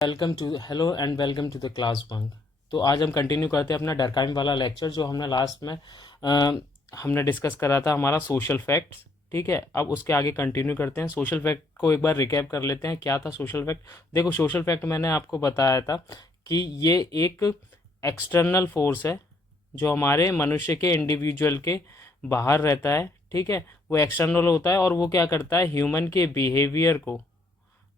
Hello and welcome to the class bunk. तो आज हम कंटिन्यू करते हैं अपना डरकाइम वाला लेक्चर जो हमने लास्ट में हमने डिस्कस करा था, हमारा सोशल फैक्ट्स। ठीक है, अब उसके आगे कंटिन्यू करते हैं। सोशल फैक्ट को एक बार रिकैप कर लेते हैं, क्या था सोशल फैक्ट। देखो, सोशल फैक्ट मैंने आपको बताया था कि ये एक एक्सटर्नल फोर्स है जो हमारे मनुष्य के इंडिविजुअल के बाहर रहता है। ठीक है, वो एक्सटर्नल होता है और वो क्या करता है, ह्यूमन के बिहेवियर को,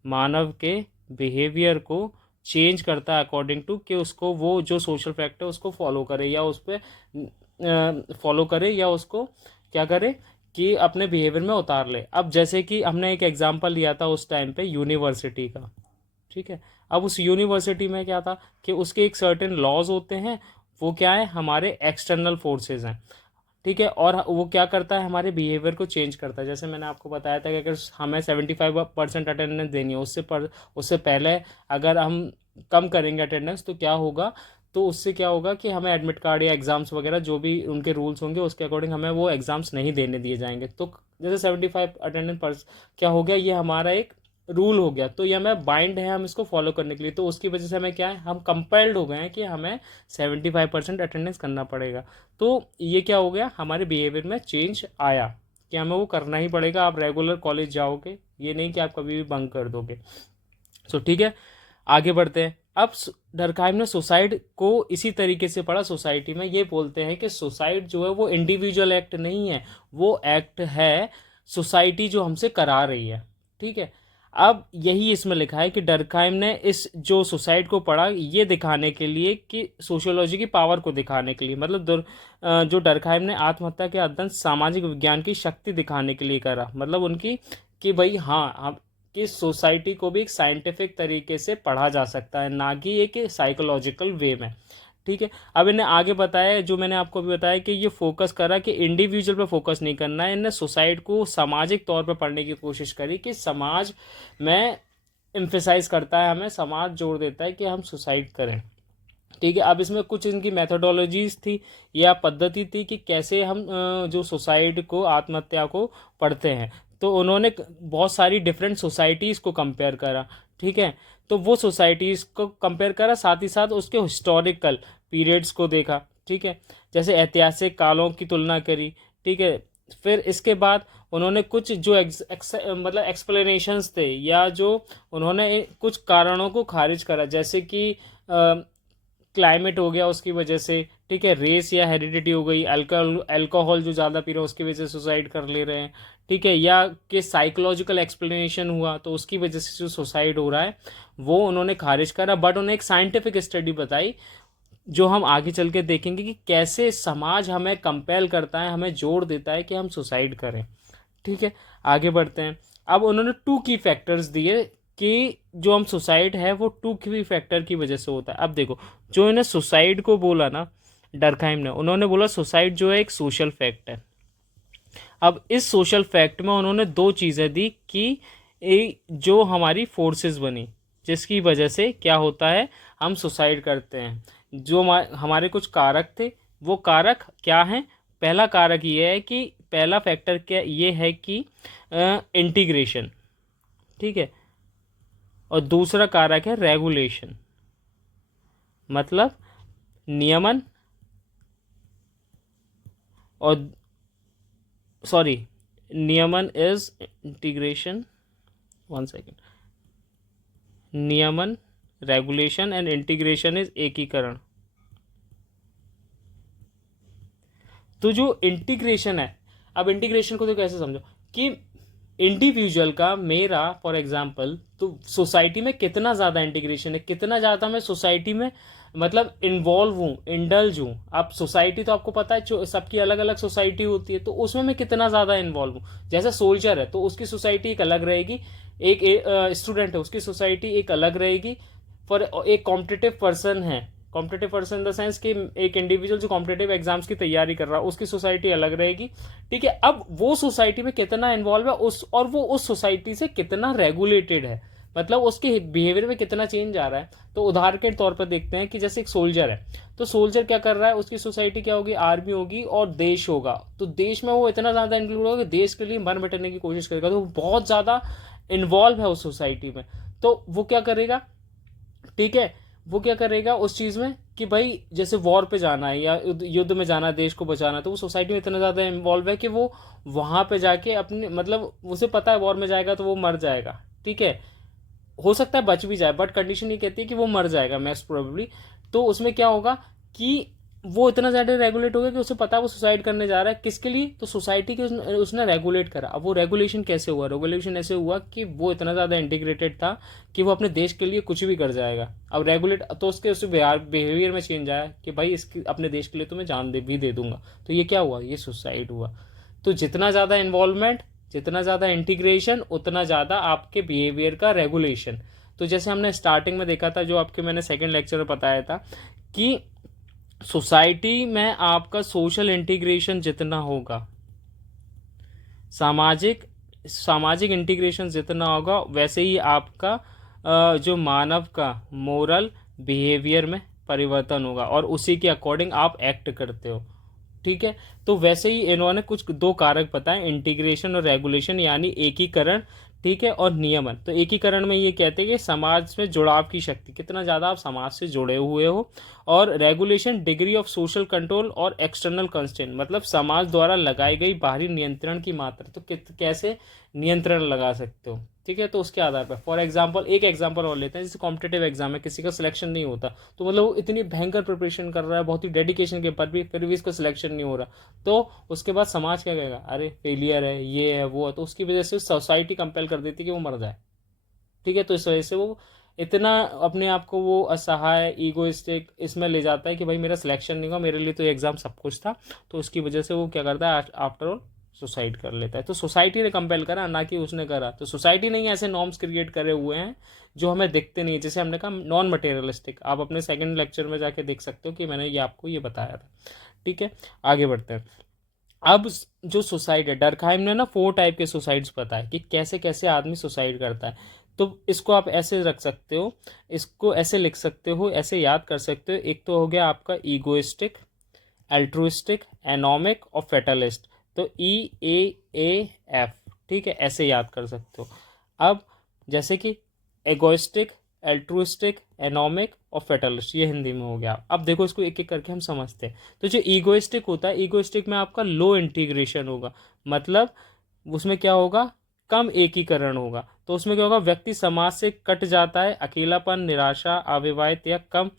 मानव के बिहेवियर को चेंज करता है अकॉर्डिंग टू कि उसको वो जो सोशल फैक्ट है उसको फॉलो करे या उस पर फॉलो करे या उसको क्या करे कि अपने बिहेवियर में उतार ले। अब जैसे कि हमने एक एग्जांपल लिया था उस टाइम पे यूनिवर्सिटी का। ठीक है, अब उस यूनिवर्सिटी में क्या था कि उसके एक सर्टेन लॉज होते हैं, वो क्या है, हमारे एक्सटर्नल फोर्सेस हैं। ठीक है, और वो क्या करता है, हमारे बिहेवियर को चेंज करता है। जैसे मैंने आपको बताया था कि अगर हमें 75% अटेंडेंस देनी है, उससे पहले अगर हम कम करेंगे अटेंडेंस तो क्या होगा, तो उससे क्या होगा कि हमें एडमिट कार्ड या एग्ज़ाम्स वगैरह जो भी उनके रूल्स होंगे उसके अकॉर्डिंग हमें वो एग्ज़ाम्स नहीं देने दिए जाएंगे। तो जैसे 75 अटेंडेंस पर क्या हो गया, ये हमारा एक रूल हो गया, तो ये हमें बाइंड है हम इसको फॉलो करने के लिए। तो उसकी वजह से हमें क्या है, हम कंपेल्ड हो गए हैं कि हमें 75% अटेंडेंस करना पड़ेगा। तो ये क्या हो गया, हमारे बिहेवियर में चेंज आया कि हमें वो करना ही पड़ेगा। आप रेगुलर कॉलेज जाओगे, ये नहीं कि आप कभी भी बंक कर दोगे। सो ठीक है, आगे बढ़ते हैं। अब डरकहाइम ने सुसाइड को इसी तरीके से पढ़ा। सोसाइटी में ये बोलते हैं कि सुसाइड जो है वो इंडिविजुअल एक्ट नहीं है, वो एक्ट है सोसाइटी जो हमसे करा रही है। ठीक है, अब यही इसमें लिखा है कि डरकहाइम ने इस जो सुसाइड को पढ़ा ये दिखाने के लिए कि सोशियोलॉजी की पावर को दिखाने के लिए, मतलब जो डरकहाइम ने आत्महत्या के अध्ययन सामाजिक विज्ञान की शक्ति दिखाने के लिए करा, मतलब उनकी कि भाई हाँ, हम कि सोसाइटी को भी एक साइंटिफिक तरीके से पढ़ा जा सकता है, ना कि एक साइकोलॉजिकल वे में। ठीक है, अब इन्हें आगे बताया, जो मैंने आपको अभी बताया कि ये फोकस करा कि इंडिविजुअल पे फोकस नहीं करना है, इन्हें सोसाइटी को सामाजिक तौर पे पढ़ने की कोशिश करी कि समाज में एम्फेसाइज करता है, हमें समाज जोड़ देता है कि हम सुसाइड करें। ठीक है, अब इसमें कुछ इनकी मेथोडोलॉजीज थी या पद्धति थी कि कैसे हम जो सुसाइड को, आत्महत्या को पढ़ते हैं। तो उन्होंने बहुत सारी डिफरेंट सोसाइटीज़ को कंपेयर करा। ठीक है, तो वो सोसाइटीज़ को कंपेयर करा, साथ ही साथ उसके हिस्टोरिकल पीरियड्स को देखा। ठीक है, जैसे ऐतिहासिक कालों की तुलना करी। ठीक है, फिर इसके बाद उन्होंने कुछ जो मतलब एक्सप्लेनेशंस थे या जो उन्होंने कुछ कारणों को खारिज करा, जैसे कि क्लाइमेट हो गया उसकी वजह से। ठीक है, रेस या हेरिडिटी हो गई, अल्कोहल जो ज़्यादा पी रहे हैं उसकी वजह से सुसाइड कर ले रहे हैं। ठीक है, या कि साइकोलॉजिकल एक्सप्लेनेशन हुआ तो उसकी वजह से जो सुसाइड हो रहा है वो उन्होंने खारिज करा, बट उन्हें एक साइंटिफिक स्टडी बताई जो हम आगे चल के देखेंगे कि कैसे समाज हमें कंपेल करता है, हमें जोड़ देता है कि हम सुसाइड करें। ठीक है, आगे बढ़ते हैं। अब उन्होंने 2 की फैक्टर्स दिए कि जो हम सुसाइड है वो 2 की फैक्टर की वजह से होता है। अब देखो, जो इन्हें सुसाइड को बोला ना डरकहाइम ने, उन्होंने बोला सुसाइड जो है एक सोशल फैक्ट है। अब इस सोशल फैक्ट में उन्होंने 2 चीज़ें दी कि जो हमारी फोर्सेस बनी जिसकी वजह से क्या होता है, हम सुसाइड करते हैं। जो हमारे कुछ कारक थे, वो कारक क्या हैं। पहला कारक ये है कि पहला फैक्टर क्या ये है कि इंटीग्रेशन। ठीक है, और दूसरा कारक है रेगुलेशन, मतलब नियमन, और सॉरी, नियमन इज इंटीग्रेशन, वन सेकेंड, नियमन रेगुलेशन एंड इंटीग्रेशन इज एकीकरण। तो जो इंटीग्रेशन है, अब इंटीग्रेशन को तो कैसे समझो कि इंडिविजुअल का, मेरा फॉर एग्जांपल, तो सोसाइटी में कितना ज़्यादा इंटीग्रेशन है, कितना ज़्यादा मैं सोसाइटी में मतलब इन्वॉल्व हूँ, इंडल्ज हूँ। अब सोसाइटी तो आपको पता है सबकी अलग अलग सोसाइटी होती है, तो उसमें मैं कितना ज़्यादा इन्वॉल्व हूँ। जैसे सोल्जर है तो उसकी सोसाइटी एक अलग रहेगी, एक स्टूडेंट है उसकी सोसाइटी एक अलग रहेगी, फॉर एक कॉम्पिटिटिव पर्सन है, competitive person in the sense कि एक इंडिविजुअल जो कॉम्पिटेटिव एग्जाम्स की तैयारी कर रहा है उसकी सोसाइटी अलग रहेगी। ठीक है, अब वो सोसाइटी में कितना इन्वॉल्व है और वो उस सोसाइटी से कितना रेगुलेटेड है, मतलब उसके बिहेवियर में कितना चेंज आ रहा है। तो उदाहरण के तौर पर देखते हैं कि जैसे एक सोल्जर है, तो सोल्जर क्या कर रहा है, उसकी सोसाइटी क्या होगी, आर्मी होगी और देश होगा। तो देश में वो इतना ज़्यादा इंक्लूड होगा कि देश के लिए मर मिटने की कोशिश करेगा, तो वो बहुत ज़्यादा इन्वॉल्व है उस सोसाइटी में। तो वो क्या करेगा, ठीक है, वो क्या करेगा उस चीज़ में कि भाई जैसे वॉर पे जाना है या युद्ध में जाना है, देश को बचाना है, तो वो सोसाइटी में इतना ज़्यादा इन्वॉल्व है कि वो वहाँ पे जाके अपने मतलब उसे पता है वॉर में जाएगा तो वो मर जाएगा, ठीक है, हो सकता है बच भी जाए, बट कंडीशन ये कहती है कि वो मर जाएगा मोस्ट प्रोबेबली। तो उसमें क्या होगा कि वो इतना ज़्यादा रेगुलेट हो गया कि उसे पता है वो सुसाइड करने जा रहा है, किसके लिए, तो सोसाइटी के उसने रेगुलेट करा। अब वो रेगुलेशन कैसे हुआ, रेगुलेशन ऐसे हुआ कि वो इतना ज़्यादा इंटीग्रेटेड था कि वो अपने देश के लिए कुछ भी कर जाएगा। अब रेगुलेट तो उसके बिहेवियर में चेंज आया कि भाई इसकी अपने देश के लिए तो मैं जान दे दूंगा। तो ये क्या हुआ, ये सुसाइड हुआ। तो जितना ज़्यादा इन्वॉल्वमेंट, जितना ज़्यादा इंटीग्रेशन, उतना ज़्यादा आपके बिहेवियर का रेगुलेशन। तो जैसे हमने स्टार्टिंग में देखा था, जो आपके मैंने सेकेंड लेक्चर में बताया था कि सोसाइटी में आपका सोशल इंटीग्रेशन जितना होगा, सामाजिक सामाजिक इंटीग्रेशन जितना होगा, वैसे ही आपका जो मानव का मोरल बिहेवियर में परिवर्तन होगा और उसी के अकॉर्डिंग आप एक्ट करते हो, ठीक है। तो वैसे ही इन्होंने कुछ दो कारक बताए, इंटीग्रेशन और रेगुलेशन, यानी एकीकरण, ठीक है, और नियमन। तो एकीकरण में ये कहते हैं कि समाज में जुड़ाव की शक्ति, कितना ज़्यादा आप समाज से जुड़े हुए हो, और regulation degree of social control और एक्सटर्नल कंस्ट्रेंट, मतलब समाज द्वारा लगाई गई बाहरी नियंत्रण की मात्रा, तो कैसे नियंत्रण लगा सकते हो, ठीक है। तो उसके आधार पर फॉर एग्जांपल एक एग्जांपल और लेते हैं, जैसे कॉम्पिटेटिव एग्जाम है, किसी का सिलेक्शन नहीं होता, तो मतलब वो इतनी भयंकर प्रिपरेशन कर रहा है बहुत ही डेडिकेशन के पर भी, फिर भी इसका सिलेक्शन नहीं हो रहा, तो उसके बाद समाज क्या कहेगा, अरे फेलियर है, ये है, वो है, तो उसकी वजह से सोसाइटी कंपेल कर देती है कि वो मर जाए, ठीक है। तो इस वजह से वो इतना अपने आप को वो असहाय, ईगोइस्टिक इसमें ले जाता है कि भाई मेरा सिलेक्शन नहीं हुआ, मेरे लिए तो एग्जाम सब कुछ था, तो उसकी वजह से वो क्या करता है, आफ्टर ऑल सुसाइड कर लेता है। तो सोसाइटी ने कंपेल करा, ना कि उसने करा। तो सोसाइटी ने ही ऐसे नॉर्म्स क्रिएट करे हुए हैं जो हमें दिखते नहीं, जैसे हमने कहा नॉन मटेरियलिस्टिक। आप अपने सेकंड लेक्चर में जाके देख सकते हो कि मैंने ये आपको ये बताया था, ठीक है। आगे बढ़ते हैं। अब जो सुसाइड है, डरखाइम ने ना 4 टाइप के सुसाइड्स बताए कि कैसे कैसे आदमी सुसाइड करता है। तो इसको आप ऐसे रख सकते हो, इसको ऐसे लिख सकते हो, ऐसे याद कर सकते हो। एक तो हो गया आपका ईगोइस्टिक, एल्ट्रुइस्टिक, एनोमिक और फेटलिस्ट। तो EAAF, ठीक है, ऐसे याद कर सकते हो। अब जैसे कि एगोइस्टिक, एल्ट्रुइस्टिक, एनोमिक और फेटलिस्ट, ये हिंदी में हो गया। अब देखो इसको एक एक करके हम समझते हैं। तो जो ईगोइस्टिक होता है, ईगोइस्टिक में आपका लो इंटीग्रेशन होगा, मतलब उसमें क्या होगा, कम एकीकरण होगा। तो उसमें क्या होगा, व्यक्ति समाज से कट जाता है, अकेलापन, निराशा, अविवाहित या कम,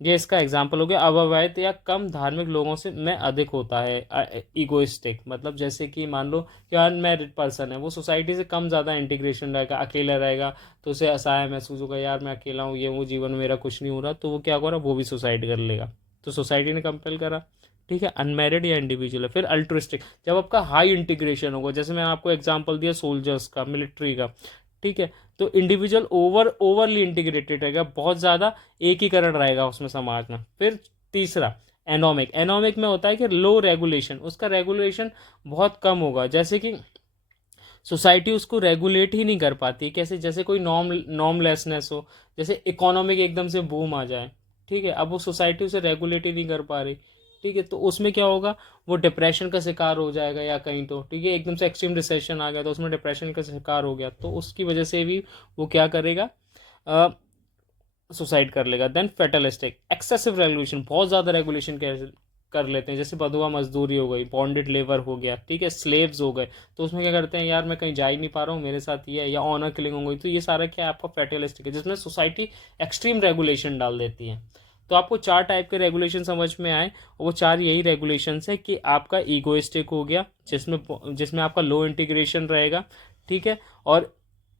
ये इसका एग्जाम्पल हो गया, अविवाहित या कम धार्मिक लोगों से में अधिक होता है ईगोइस्टिक। मतलब जैसे कि मान लो कि अनमैरिड पर्सन है, वो सोसाइटी से कम ज़्यादा इंटीग्रेशन रहेगा, अकेला रहेगा, तो उसे असहाय महसूस होगा, यार मैं अकेला हूँ, ये वो जीवन में मेरा कुछ नहीं हो रहा, तो वो क्या कर रहा है, वो भी सुसाइड कर लेगा। तो सोसाइटी ने कंपेल करा, ठीक है। अनमैरिड या इंडिविजुअल है। फिर अल्ट्रिस्टिक, जब आपका हाई इंटीग्रेशन होगा, जैसे मैंने आपको एग्जांपल दिया सोल्जर्स का, मिलिट्री का, ठीक है। तो इंडिविजुअल ओवरली इंटीग्रेटेड रहेगा, बहुत ज़्यादा एकीकरण रहेगा उसमें समाज में। फिर तीसरा एनोमिक, एनोमिक में होता है कि लो रेगुलेशन, उसका रेगुलेशन बहुत कम होगा, जैसे कि सोसाइटी उसको रेगुलेट ही नहीं कर पाती। कैसे, जैसे कोई नॉर्मलेसनेस हो, जैसे इकोनॉमिक एकदम से बूम आ जाए, ठीक है, अब वो सोसाइटी उसे रेगुलेट ही नहीं कर पा रही, ठीक है। तो उसमें क्या होगा, वो डिप्रेशन का शिकार हो जाएगा, या कहीं तो ठीक है एकदम से एक्सट्रीम रिसेशन आ गया तो उसमें डिप्रेशन का शिकार हो गया, तो उसकी वजह से भी वो क्या करेगा, सुसाइड कर लेगा। देन फेटलिस्टिक, एक्सेसिव रेगुलेशन, बहुत ज़्यादा रेगुलेशन कर लेते हैं, जैसे बंधुआ मजदूरी हो गई, बॉन्डेड लेबर हो गया, ठीक है, स्लेव्स हो गए, तो उसमें क्या करते हैं, यार मैं कहीं जा ही नहीं पा रहा हूँ, मेरे साथ ये है, या ऑनर किलिंग हो गई। तो ये सारा क्या है, आपका फेटलिस्टिक है, जिसमें सोसाइटी एक्सट्रीम रेगुलेशन डाल देती है। तो आपको 4 टाइप के रेगुलेशन समझ में आए, और वो 4 यही रेगुलेशंस है कि आपका ईगोइस्टिक हो गया, जिसमें आपका लो इंटीग्रेशन रहेगा, ठीक है, और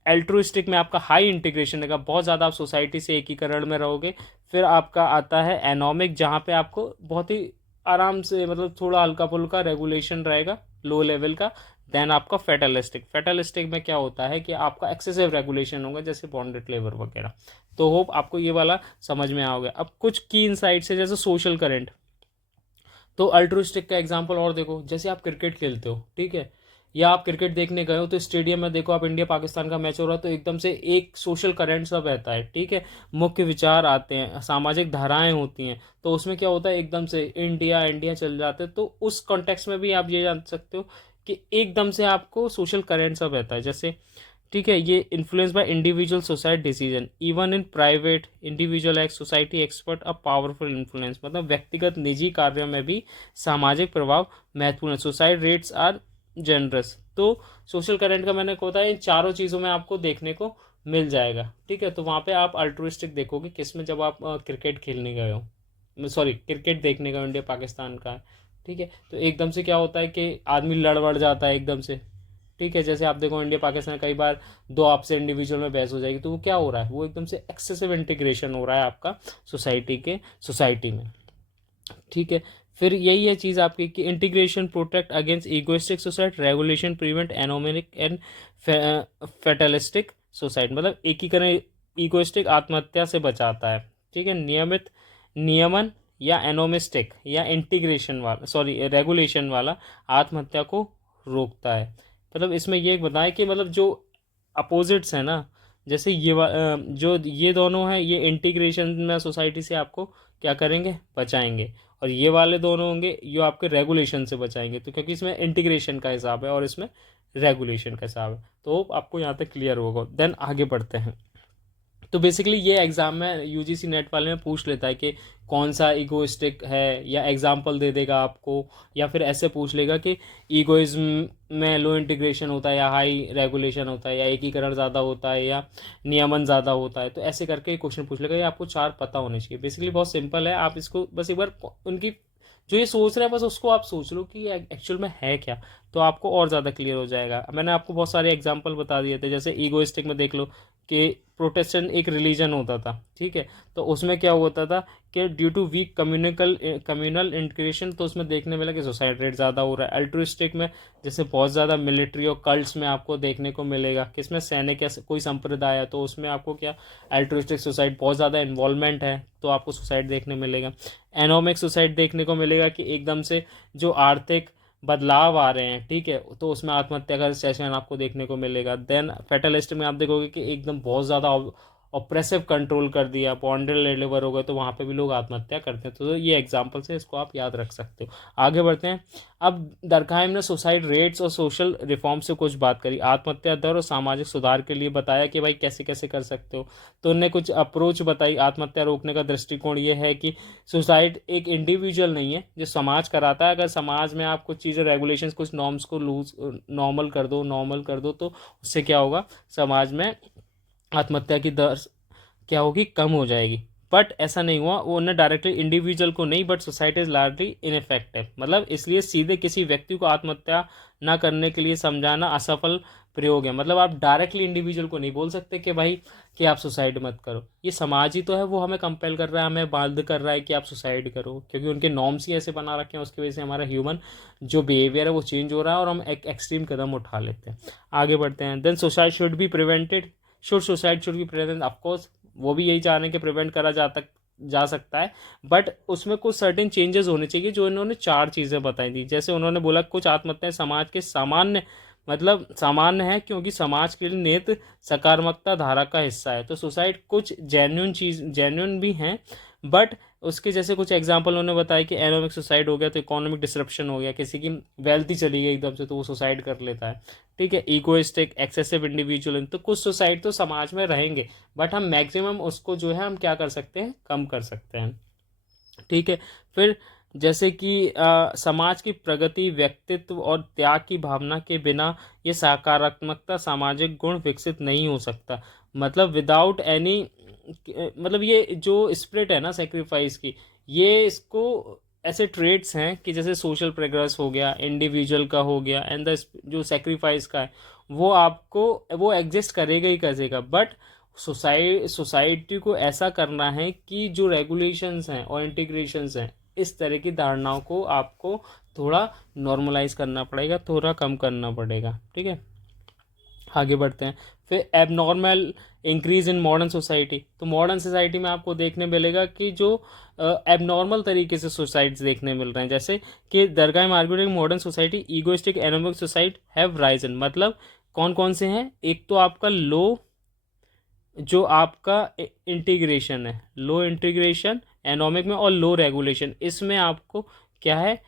एल्ट्रुइस्टिक में आपका हाई इंटीग्रेशन रहेगा, बहुत ज़्यादा आप सोसाइटी से एकीकरण में रहोगे। फिर आपका आता है एनोमिक, जहाँ पे आपको बहुत ही आराम से, मतलब थोड़ा हल्का फुल्का रेगुलेशन रहेगा, लो लेवल का। देन आपका फेटलिस्टिक, फेटलिस्टिक में क्या होता है कि आपका एक्सेसिव रेगुलेशन होगा, जैसे बॉन्डेड लेबर वगैरह। तो होप आपको ये वाला समझ में आओगे। अब कुछ की इनसाइट्स है, जैसे सोशल करेंट। तो अल्ट्रुइस्टिक का एग्जांपल और देखो, जैसे आप क्रिकेट खेलते हो, ठीक है, या आप क्रिकेट देखने गए हो, तो स्टेडियम में देखो आप, इंडिया पाकिस्तान का मैच हो रहा है, तो एकदम से एक सोशल करंट सब रहता है, ठीक है, मुख्य विचार आते हैं, सामाजिक धाराएं होती हैं, तो उसमें क्या होता है, एकदम से इंडिया इंडिया चल जाते हैं। तो उस कॉन्टेक्स्ट में भी आप ये जान सकते हो कि एकदम से आपको सोशल करंट सब रहता है। जैसे ठीक है, ये influence by individual society decision even in private individual act society expert a powerful influence, मतलब व्यक्तिगत निजी कार्यों में भी सामाजिक प्रभाव महत्वपूर्ण है। Society rates are generous. तो सोशल करंट का मैंने कहा था इन चारों चीज़ों में आपको देखने को मिल जाएगा। ठीक है, तो वहाँ पे आप अल्ट्रुइस्टिक देखोगे किसमें, जब आप क्रिकेट खेलने गए हो, सॉरी क्रिकेट देखने गए हो, इंडिया पाकिस्तान का है। ठीक है, तो एकदम से क्या होता है कि आदमी लड़ वड़ जाता है एकदम से। ठीक है, जैसे आप देखो इंडिया पाकिस्तान कई बार दो आपसे इंडिविजुअल में बहस हो जाएगी, तो वो क्या हो रहा है, वो एकदम से एक्सेसिव इंटीग्रेशन हो रहा है आपका सोसाइटी में। ठीक है, फिर यही है चीज़ आपकी कि integration protect against egoistic society, regulation prevent anomic and fatalistic society, मतलब एकीकरण इगोइस्टिक आत्महत्या से बचाता है। ठीक है, नियमित नियमन या एनोमिस्टिक या इंटीग्रेशन वाला, सॉरी रेगुलेशन वाला आत्महत्या को रोकता है। मतलब इसमें ये बताएं कि मतलब जो अपोजिट्स हैं ना, जैसे जो ये दोनों हैं, ये इंटीग्रेशन में सोसाइटी से आपको क्या करेंगे, बचाएंगे, और ये वाले दोनों होंगे ये आपके रेगुलेशन से बचाएंगे। तो क्योंकि इसमें इंटीग्रेशन का हिसाब है और इसमें रेगुलेशन का हिसाब है, तो आपको यहाँ तक क्लियर होगा। देन आगे बढ़ते हैं। तो बेसिकली ये एग्ज़ाम में यूजीसी नेट वाले में पूछ लेता है कि कौन सा ईगोइस्टिक है, या एग्जाम्पल दे देगा आपको, या फिर ऐसे पूछ लेगा कि ईगोइज्म में लो इंटीग्रेशन होता है या हाई रेगुलेशन होता है, या एकीकरण ज़्यादा होता है या नियमन ज़्यादा होता है। तो ऐसे करके क्वेश्चन पूछ लेगा, ये आपको चार पता होने चाहिए। बेसिकली बहुत सिंपल है, आप इसको बस एक बार उनकी जो ये सोच रहे हैं बस उसको आप सोच लो कि एक्चुअल में है क्या, तो आपको और ज़्यादा क्लियर हो जाएगा। मैंने आपको बहुत सारे एग्जांपल बता दिए थे, जैसे ईगोइस्टिक में देख लो कि प्रोटेस्टेंट एक रिलीजन होता था। ठीक है, तो उसमें क्या होता था कि due to weak communal integration, तो उसमें देखने मिला कि सुसाइड रेट ज़्यादा हो रहा है। अल्ट्रुइस्टिक में जैसे बहुत ज़्यादा मिलिट्री और कल्ट्स में आपको देखने को मिलेगा, किसमें सैनिक या कोई संप्रदाय है तो उसमें आपको क्या अल्ट्रुइस्टिक सुसाइड बहुत ज़्यादा इन्वॉल्वमेंट है, तो आपको सुसाइड देखने मिलेगा। एनोमिक सुसाइड देखने को मिलेगा कि एकदम से जो आर्थिक बदलाव आ रहे हैं, ठीक है, तो उसमें आत्महत्या का सेशन आपको देखने को मिलेगा। देन फेटलिस्ट में आप देखोगे कि एकदम बहुत ज़्यादा ऑप्रेसिव कंट्रोल कर दिया, बॉन्डेड लेबर हो गए, तो वहाँ पे भी लोग आत्महत्या करते हैं। तो ये एग्जाम्पल से इसको आप याद रख सकते हो। आगे बढ़ते हैं। अब दरखाइम ने सुसाइड रेट्स और सोशल रिफॉर्म से कुछ बात करी, आत्महत्या दर और सामाजिक सुधार के लिए बताया कि भाई कैसे कैसे कर सकते हो। तो उनने कुछ अप्रोच बताई। आत्महत्या रोकने का दृष्टिकोण ये है कि सुसाइड एक इंडिविजुअल नहीं है, जो समाज कराता है। अगर समाज में आप कुछ चीज़ें रेगुलेशंस कुछ नॉर्म्स को नॉर्मल कर दो, तो उससे क्या होगा, समाज में आत्महत्या की दर क्या होगी, कम हो जाएगी। बट ऐसा नहीं हुआ, वो उन्हें डायरेक्टली इंडिविजुअल को नहीं, but society is largely ineffective, मतलब इसलिए सीधे किसी व्यक्ति को आत्महत्या ना करने के लिए समझाना असफल प्रयोग है। मतलब आप डायरेक्टली इंडिविजुअल को नहीं बोल सकते कि भाई कि आप सुसाइड मत करो, ये समाज ही तो है वो हमें कंपेल कर रहा है, हमें बाध्य कर रहा है कि आप सुसाइड करो, क्योंकि उनके नॉर्म्स ही ऐसे बना रखे हैं, उसकी वजह से हमारा ह्यूमन जो बिहेवियर है वो चेंज हो रहा है और हम एक एक्सट्रीम कदम उठा लेते हैं। आगे बढ़ते हैं। Then suicide should be prevented, suicide should be prevented, of course वो भी यही चाह रहे हैं कि प्रिवेंट करा जा सकता है, बट उसमें कुछ सर्टेन चेंजेस होने चाहिए। जो इन्होंने चार चीज़ें बताई थी, जैसे उन्होंने बोला कुछ आत्महत्याएं समाज के सामान्य है, क्योंकि समाज के लिए नियत सकारात्मकता धारा का हिस्सा है। तो सुसाइड कुछ जेन्युइन भी हैं, बट उसके जैसे कुछ एग्जांपल उन्होंने बताया कि एकोनॉमिक सुसाइड हो गया तो इकोनॉमिक डिसरप्शन हो गया, किसी की वेल्थ ही चली गई एकदम से तो वो सुसाइड कर लेता है। ठीक है, इगोइस्टिक एक्सेसिव इंडिविजुअल, तो कुछ सुसाइड तो समाज में रहेंगे, बट हम मैक्सिमम उसको जो है हम क्या कर सकते हैं, कम कर सकते हैं। ठीक है, फिर जैसे कि समाज की प्रगति व्यक्तित्व और त्याग की भावना के बिना ये सकारात्मकता सामाजिक गुण विकसित नहीं हो सकता। मतलब विदाउट एनी, मतलब ये जो स्पिरिट है ना सेक्रीफाइस की, ये इसको ऐसे ट्रेड्स हैं कि जैसे सोशल प्रोग्रेस हो गया, इंडिविजुअल का हो गया, एंड द जो सेक्रीफाइस का है वो आपको वो एग्जिस्ट करेगा ही करेगा, बट सोसाइटी को ऐसा करना है कि जो रेगुलेशंस हैं और इंटीग्रेशंस हैं, इस तरह की धारणाओं को आपको थोड़ा नॉर्मलाइज करना पड़ेगा, थोड़ा कम करना पड़ेगा। ठीक है, आगे बढ़ते हैं। फिर abnormal increase in modern society, तो मॉडर्न सोसाइटी में आपको देखने मिलेगा कि जो एबनॉर्मल तरीके से सुसाइड्स देखने मिल रहे हैं, जैसे कि Durkheim argued modern society egoistic anomic society have risen. मतलब कौन कौन से हैं, एक तो आपका जो आपका इंटीग्रेशन है, लो इंटीग्रेशन एनोमिक में, और लो रेगुलेशन, इसमें आपको क्या है,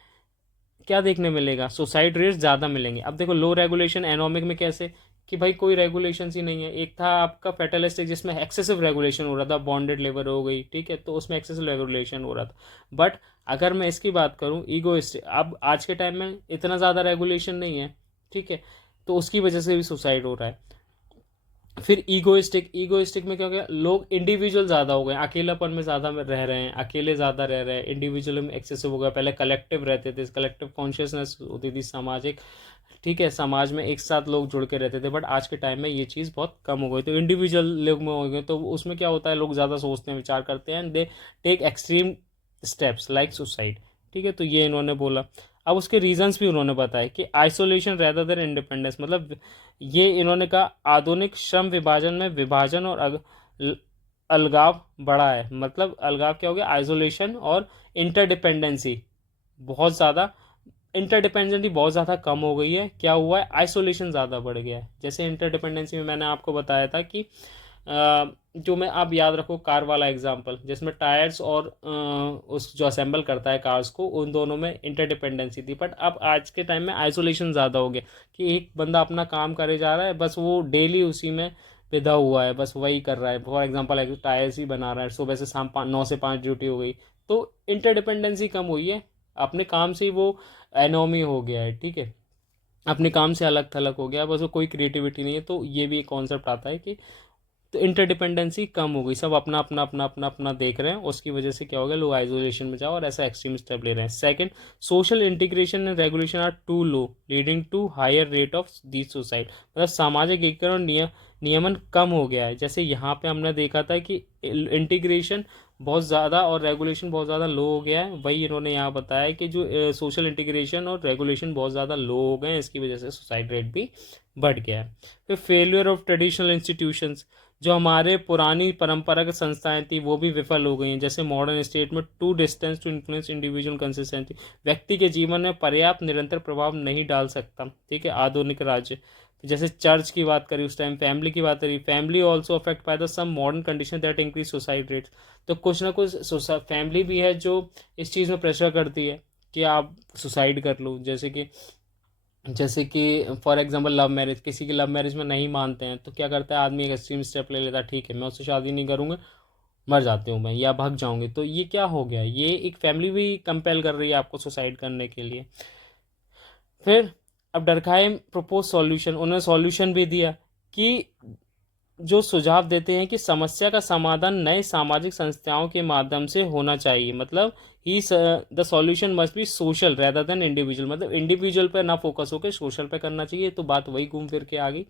क्या देखने मिलेगा, सुसाइड रेट ज़्यादा मिलेंगे। अब देखो लो रेगुलेशन एनोमिक में कैसे कि भाई कोई रेगुलेशन ही नहीं है। एक था आपका फेटलिस्टिक जिसमें एक्सेसिव रेगुलेशन हो रहा था, बॉन्डेड लेबर हो गई, ठीक है, तो उसमें एक्सेसिव रेगुलेशन हो रहा था। बट अगर मैं इसकी बात करूँ ईगोइस्टिक, अब आज के टाइम में इतना ज़्यादा रेगुलेशन नहीं है, ठीक है, तो उसकी वजह से भी सुसाइड हो रहा है। फिर ईगोइस्टिक में क्या हो गया, लोग इंडिविजुअल ज़्यादा हो गए, अकेलापन में ज़्यादा रह रहे हैं, अकेले ज़्यादा रह रहे हैं, इंडिविजुअल में एक्सेसिव हो गया। पहले कलेक्टिव रहते थे, कलेक्टिव कॉन्शियसनेस होती थी, सामाजिक, ठीक है, समाज में एक साथ लोग जुड़ के रहते थे। बट आज के टाइम में ये चीज़ बहुत कम हो गई, तो इंडिविजुअल लोग में हो गए, तो उसमें क्या होता है, लोग ज़्यादा सोचते हैं, विचार करते हैं, and they take extreme steps like suicide, ठीक है, तो ये इन्होंने बोला। अब उसके रीजंस भी उन्होंने बताया कि आइसोलेशन रेदर देन इंडिपेंडेंस, मतलब ये इन्होंने कहा आधुनिक श्रम विभाजन में विभाजन और अलगाव बढ़ा है। मतलब अलगाव क्या हो गया, आइसोलेशन और इंटरडिपेंडेंसी बहुत ज़्यादा, इंटरडिपेंडेंसी बहुत ज़्यादा कम हो गई है। क्या हुआ है, आइसोलेशन ज़्यादा बढ़ गया है। जैसे इंटरडिपेंडेंसी में मैंने आपको बताया था कि जो मैं, आप याद रखो कार वाला एग्जांपल, जिसमें टायर्स और उस जो असेंबल करता है कार्स को, उन दोनों में इंटरडिपेंडेंसी थी। बट अब आज के टाइम में आइसोलेशन ज़्यादा हो गया कि एक बंदा अपना काम करे जा रहा है, बस वो डेली उसी में विधा हुआ है, बस वही कर रहा है। फॉर एग्जांपल टायर्स ही बना रहा है, सुबह से शाम 9 से 5 ड्यूटी हो गई, तो इंटरडिपेंडेंसी कम हुई है, अपने काम से ही वो एनोमी हो गया है, ठीक है, अपने काम से अलग थलग हो गया, बस वो कोई क्रिएटिविटी नहीं है। तो ये भी एक कॉन्सेप्ट आता है कि तो इंटरडिपेंडेंसी कम हो गई, सब अपना अपना अपना अपना अपना देख रहे हैं, उसकी वजह से क्या हो गया, लोग आइसोलेशन में जाओ और ऐसा एक्सट्रीम स्टेप ले रहे हैं। Second, social integration and regulation are too low leading to higher rate of the suicide, मतलब सामाजिक एकीकरण और नियमन कम हो गया है। जैसे यहाँ पे हमने देखा था कि इंटीग्रेशन बहुत ज़्यादा और रेगुलेशन बहुत ज़्यादा लो हो गया है, वही इन्होंने यहाँ बताया कि जो सोशल इंटीग्रेशन और रेगुलेशन बहुत ज़्यादा लो हो गए हैं, इसकी वजह से सुसाइड रेट भी बढ़ गया है। फिर फेलियर ऑफ ट्रेडिशनल इंस्टीट्यूशंस, जो हमारे पुरानी परंपरागत संस्थाएं थी वो भी विफल हो गई हैं। जैसे मॉडर्न स्टेट में to distance to influence individual consistency, व्यक्ति के जीवन में पर्याप्त निरंतर प्रभाव नहीं डाल सकता, ठीक है, आधुनिक राज्य। जैसे चर्च की बात करी उस टाइम, फैमिली की बात करी, family also affect by the some modern condition that increase suicide rates, तो कुछ ना कुछ फैमिली भी है जो इस चीज़ में प्रेशर करती है कि आप सुसाइड कर लो। जैसे कि फॉर एग्जांपल लव मैरिज, किसी की लव मैरिज में नहीं मानते हैं, तो क्या करता है आदमी, एक एक्सट्रीम स्टेप ले लेता है, ठीक है मैं उससे शादी नहीं करूँगा, मर जाती हूँ मैं या भाग जाऊँगी। तो ये क्या हो गया, ये एक फैमिली भी कंपेल कर रही है आपको सुसाइड करने के लिए। फिर अब डरखाइम प्रपोज सॉल्यूशन, उन्होंने सॉल्यूशन भी दिया कि जो सुझाव देते हैं कि समस्या का समाधान नए सामाजिक संस्थाओं के माध्यम से होना चाहिए। मतलब he the solution must be social rather than individual, मतलब इंडिविजुअल पे ना फोकस होकर सोशल पे करना चाहिए। तो बात वही घूम फिर के आ गई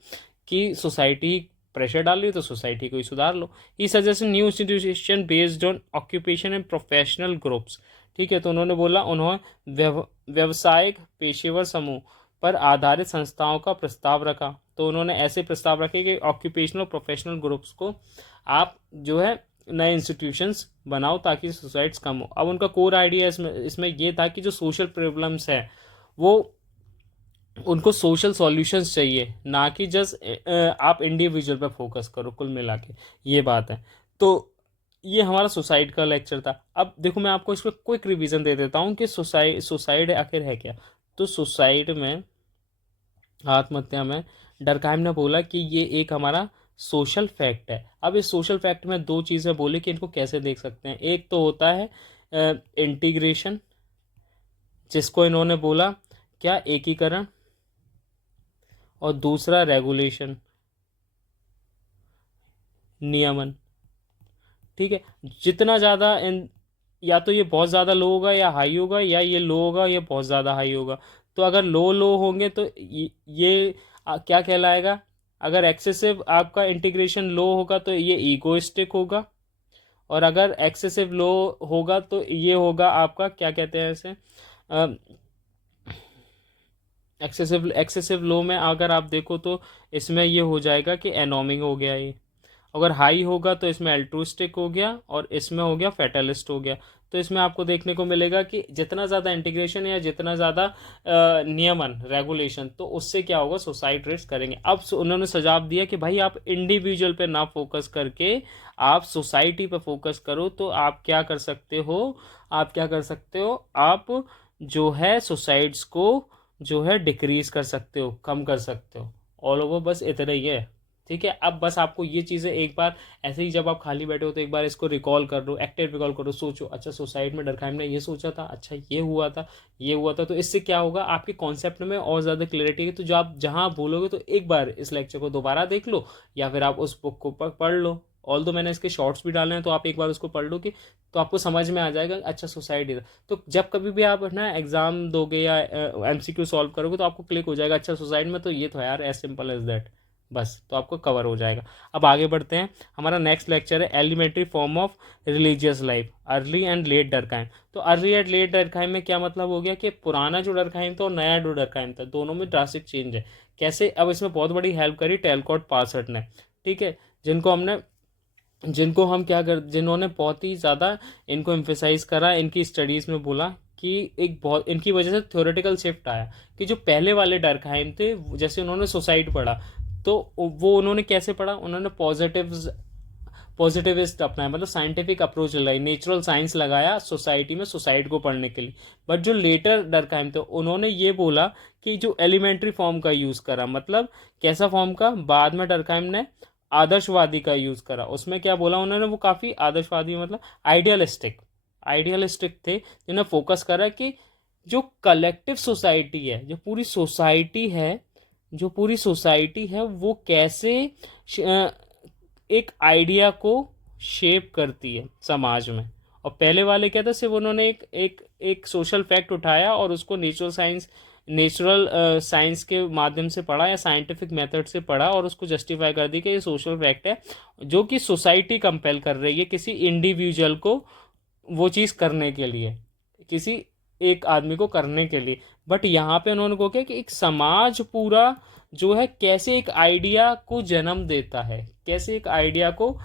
कि सोसाइटी प्रेशर डाल रही है तो सोसाइटी को ही सुधार लो। He suggest new institution based on occupation and professional groups, ठीक है, तो उन्होंने बोला, उन्होंने व्यवसायिक पेशेवर समूह पर आधारित संस्थाओं का प्रस्ताव रखा। तो उन्होंने ऐसे प्रस्ताव रखे कि ऑक्यूपेशनल प्रोफेशनल ग्रुप्स को आप जो है नए इंस्टीट्यूशंस बनाओ ताकि सुसाइड्स कम हो। अब उनका कोर आइडिया इसमें ये था कि जो सोशल प्रॉब्लम्स है वो उनको सोशल सॉल्यूशंस चाहिए, ना कि जस्ट आप इंडिविजुअल पे फोकस करो, कुल मिला के ये बात है। तो ये हमारा सुसाइड का लेक्चर था। अब देखो मैं आपको इस पर क्विक रिवीजन दे देता हूँ कि सुसाइड आखिर है क्या। तो सुसाइड में, आत्महत्या में, डरकहाइम ने बोला कि ये एक हमारा सोशल फैक्ट है। अब इस सोशल फैक्ट में दो चीज़ें बोली कि इनको कैसे देख सकते हैं। एक तो होता है इंटीग्रेशन, जिसको इन्होंने बोला क्या, एकीकरण, और दूसरा रेगुलेशन, नियमन, ठीक है। जितना ज़्यादा इन, या तो ये बहुत ज़्यादा लो होगा या हाई होगा, या ये लो होगा या बहुत ज़्यादा हाई होगा। तो अगर लो लो होंगे तो ये क्या कहलाएगा, अगर एक्सेसिव आपका इंटीग्रेशन लो होगा तो ये ईगोइस्टिक होगा, और अगर एक्सेसिव लो होगा तो ये होगा आपका, क्या कहते हैं इसे, एक्सेसिव लो में अगर आप देखो तो इसमें ये हो जाएगा कि एनोमिंग हो गया ये। अगर हाई होगा तो इसमें अल्ट्रुइस्टिक हो गया, और इसमें हो गया फेटलिस्ट हो गया। तो इसमें आपको देखने को मिलेगा कि जितना ज़्यादा इंटीग्रेशन या जितना ज़्यादा नियमन रेगुलेशन, तो उससे क्या होगा, सुसाइड रेट्स करेंगे। अब उन्होंने सुझाव दिया कि भाई आप इंडिविजुअल पे ना फोकस करके आप सोसाइटी पे फोकस करो। तो आप क्या कर सकते हो, आप जो है सुसाइड्स को जो है डिक्रीज कर सकते हो, कम कर सकते हो। ऑल ओवर बस इतना ही है। ठीक है, अब बस आपको ये चीज़ें एक बार ऐसे ही जब आप खाली बैठे हो तो एक बार इसको रिकॉल कर लो, एक्टिव रिकॉल करो, सोचो अच्छा सुसाइड में डरखाइम ने ये सोचा था, अच्छा ये हुआ था, ये हुआ था। तो इससे क्या होगा, आपके कॉन्सेप्ट में और ज़्यादा क्लैरिटी है। तो जो आप जहाँ बोलोगे तो एक बार इस लेक्चर को दोबारा देख लो, या फिर आप उस बुक को पढ़ लो। ऑल दो मैंने इसके शॉर्ट्स भी डाले हैं, तो आप एक बार उसको पढ़ लो कि तो आपको समझ में आ जाएगा अच्छा सुसाइड इधर। तो जब कभी भी आप ना एग्जाम दोगे या एमसीक्यू सॉल्व करोगे तो आपको क्लिक हो जाएगा अच्छा सुसाइड में तो ये तो है यार, एज सिंपल एज दैट, बस तो आपको कवर हो जाएगा। अब आगे बढ़ते हैं, हमारा नेक्स्ट लेक्चर है elementary form of religious life, early and late Durkheim. तो अर्ली एंड लेट डरकाइम में क्या मतलब हो गया कि पुराना जो डरकाइम था और नया जो डरकाइम था, दोनों में ड्रास्टिक चेंज है। कैसे, अब इसमें बहुत बड़ी हेल्प करी टेलकॉट पासर्ट ने, ठीक है, जिनको हम क्या कर, जिन्होंने बहुत ही ज़्यादा इनको एम्फेसाइज करा, इनकी स्टडीज़ में बोला कि एक बहुत इनकी वजह से थ्योरेटिकल शिफ्ट आया कि जो पहले वाले डरकहाइम थे, जैसे उन्होंने सुसाइड पढ़ा तो वो उन्होंने कैसे पढ़ा, उन्होंने पॉजिटिविस्ट अपनाया, मतलब साइंटिफिक अप्रोच लगाई, नेचुरल साइंस लगाया सोसाइटी में सुसाइड को पढ़ने के लिए। बट जो लेटर डरकहाइम थे उन्होंने ये बोला कि जो एलिमेंट्री फॉर्म का यूज़ करा, मतलब कैसा फॉर्म का, बाद में डरकहाइम ने आदर्शवादी का यूज़ करा। उसमें क्या बोला उन्होंने, वो काफ़ी आदर्शवादी मतलब आइडियलिस्टिक थे, जिन्होंने फोकस करा कि जो कलेक्टिव सोसाइटी है, जो पूरी सोसाइटी है वो कैसे एक आइडिया को शेप करती है समाज में। और पहले वाले क्या था, सिर्फ उन्होंने एक सोशल फैक्ट उठाया और उसको नेचुरल साइंस के माध्यम से पढ़ा या साइंटिफिक मेथड से पढ़ा और उसको जस्टिफाई कर दी कि ये सोशल फैक्ट है जो कि सोसाइटी कंपेल कर रही है किसी इंडिविजुअल को वो चीज़ करने के लिए, किसी एक आदमी को करने के लिए। बट यहाँ पे उन्होंने को क्या कि एक समाज पूरा जो है कैसे एक आइडिया को जन्म देता है, कैसे एक आइडिया को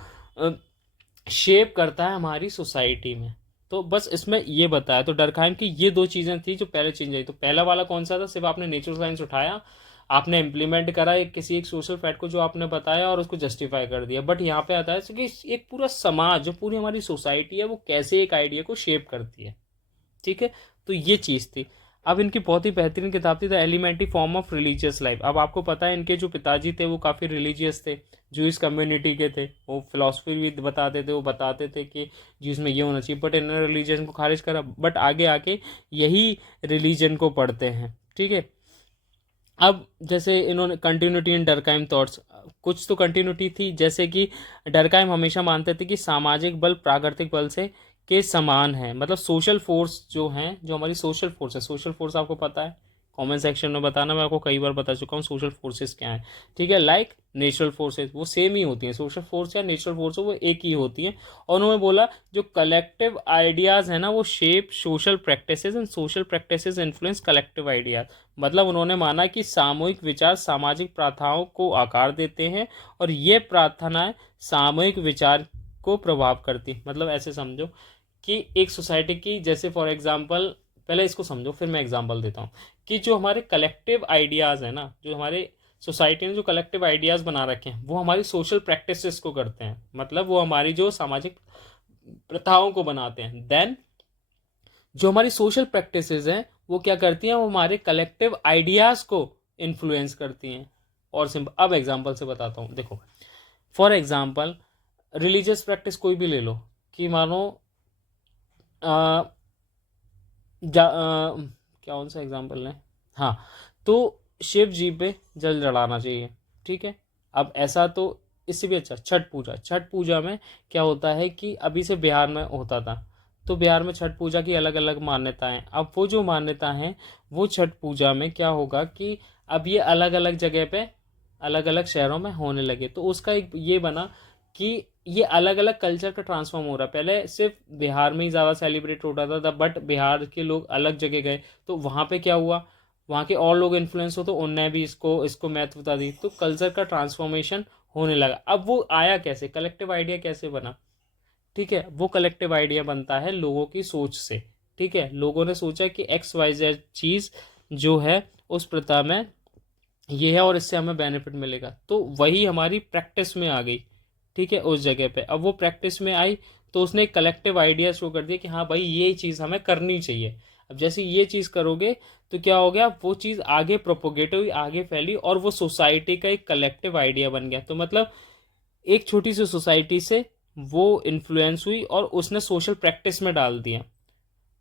शेप करता है हमारी सोसाइटी में। तो बस इसमें ये बताया। तो डरकहाइम की ये दो चीज़ें थी जो पहले चेंज आई। तो पहला वाला कौन सा था, सिर्फ आपने नेचुरल साइंस उठाया, आपने इम्प्लीमेंट करा किसी एक सोशल फैक्ट को जो आपने बताया और उसको जस्टिफाई कर दिया। बट यहाँ पे आता है कि एक पूरा समाज, जो पूरी हमारी सोसाइटी है, वो कैसे एक आइडिया को शेप करती है। ठीक है, तो ये चीज़ थी। अब इनकी बहुत ही बेहतरीन किताब थी the elementary form of religious life. अब आपको पता है इनके जो पिताजी थे वो काफ़ी रिलीजियस थे, जूइश कम्युनिटी के थे, वो फिलॉसफी भी बताते थे, वो बताते थे कि जूस में ये होना चाहिए। बट इन्होंने रिलीजन को खारिज करा, बट आगे आके यही रिलीजन को पढ़ते हैं। ठीक है, अब जैसे इन्होंने कंटिन्यूटी इन डरकाइम थॉट्स, कुछ तो कंटिन्यूटी थी, जैसे कि डरकाइम हमेशा मानते थे कि सामाजिक बल प्राकृतिक बल से के समान है। मतलब सोशल फोर्स जो हैं, जो हमारी सोशल फोर्स है, सोशल फोर्स आपको पता है, कमेंट सेक्शन में बताना, मैं आपको कई बार बता चुका हूँ सोशल फोर्सेस क्या हैं। ठीक है, लाइक नेचुरल फोर्सेस वो सेम ही होती हैं, सोशल फोर्स या नेचुरल फोर्स वो एक ही होती हैं। और उन्होंने बोला जो कलेक्टिव आइडियाज़ है ना वो shape social practices and social practices influence collective ideas. मतलब उन्होंने माना कि सामूहिक विचार सामाजिक प्रथाओं को आकार देते हैं और ये प्रार्थनाएं सामूहिक विचार को प्रभाव करती। मतलब ऐसे समझो कि एक सोसाइटी की, जैसे फॉर एग्जांपल, पहले इसको समझो फिर मैं एग्जांपल देता हूँ, कि जो हमारे कलेक्टिव आइडियाज़ हैं ना, जो हमारे सोसाइटी ने जो कलेक्टिव आइडियाज़ बना रखे हैं वो हमारी सोशल प्रैक्टिसेस को करते हैं, मतलब वो हमारी जो सामाजिक प्रथाओं को बनाते हैं। देन जो हमारी सोशल प्रैक्टिसेस हैं वो क्या करती हैं, वो हमारे कलेक्टिव आइडियाज़ को इन्फ्लुएंस करती हैं। और सिंपल अब एग्जांपल से बताता हूँ, देखो फॉर एग्जांपल रिलीजियस प्रैक्टिस कोई भी ले लो, कि मानो क्या कौन सा एग्जाम्पल लें, हाँ, तो शिव जी पे जल चढ़ाना चाहिए। ठीक है, अब ऐसा तो इससे भी अच्छा छठ पूजा में क्या होता है कि अभी से बिहार में होता था, तो बिहार में छठ पूजा की अलग अलग मान्यताएं। अब वो जो मान्यता हैं वो छठ पूजा में क्या होगा कि अब ये अलग अलग जगह पे अलग अलग शहरों में होने लगे। तो उसका एक ये बना कि ये अलग अलग कल्चर का ट्रांसफॉर्म हो रहा है। पहले सिर्फ बिहार में ही ज़्यादा सेलिब्रेट होता था, बट बिहार के लोग अलग जगह गए तो वहाँ पे क्या हुआ, वहाँ के और लोग इन्फ्लुएंस हो तो उनने भी इसको महत्वता दी, तो कल्चर का ट्रांसफॉर्मेशन होने लगा। अब वो आया कैसे, कलेक्टिव आइडिया कैसे बना। ठीक है, वो कलेक्टिव आइडिया बनता है लोगों की सोच से। ठीक है, लोगों ने सोचा कि XYZ चीज़ जो है उस प्रथा में ये है और इससे हमें बेनिफिट मिलेगा, तो वही हमारी प्रैक्टिस में आ गई। ठीक है, उस जगह पे अब वो प्रैक्टिस में आई तो उसने एक कलेक्टिव आइडिया शो कर दिया कि हाँ भाई ये चीज़ हमें करनी चाहिए। अब जैसे ये चीज़ करोगे तो क्या हो गया, वो चीज़ आगे प्रोपोगेट हुई, आगे फैली और वो सोसाइटी का एक कलेक्टिव आइडिया बन गया। तो मतलब एक छोटी सी सोसाइटी से वो इन्फ्लुएंस हुई और उसने सोशल प्रैक्टिस में डाल दिया।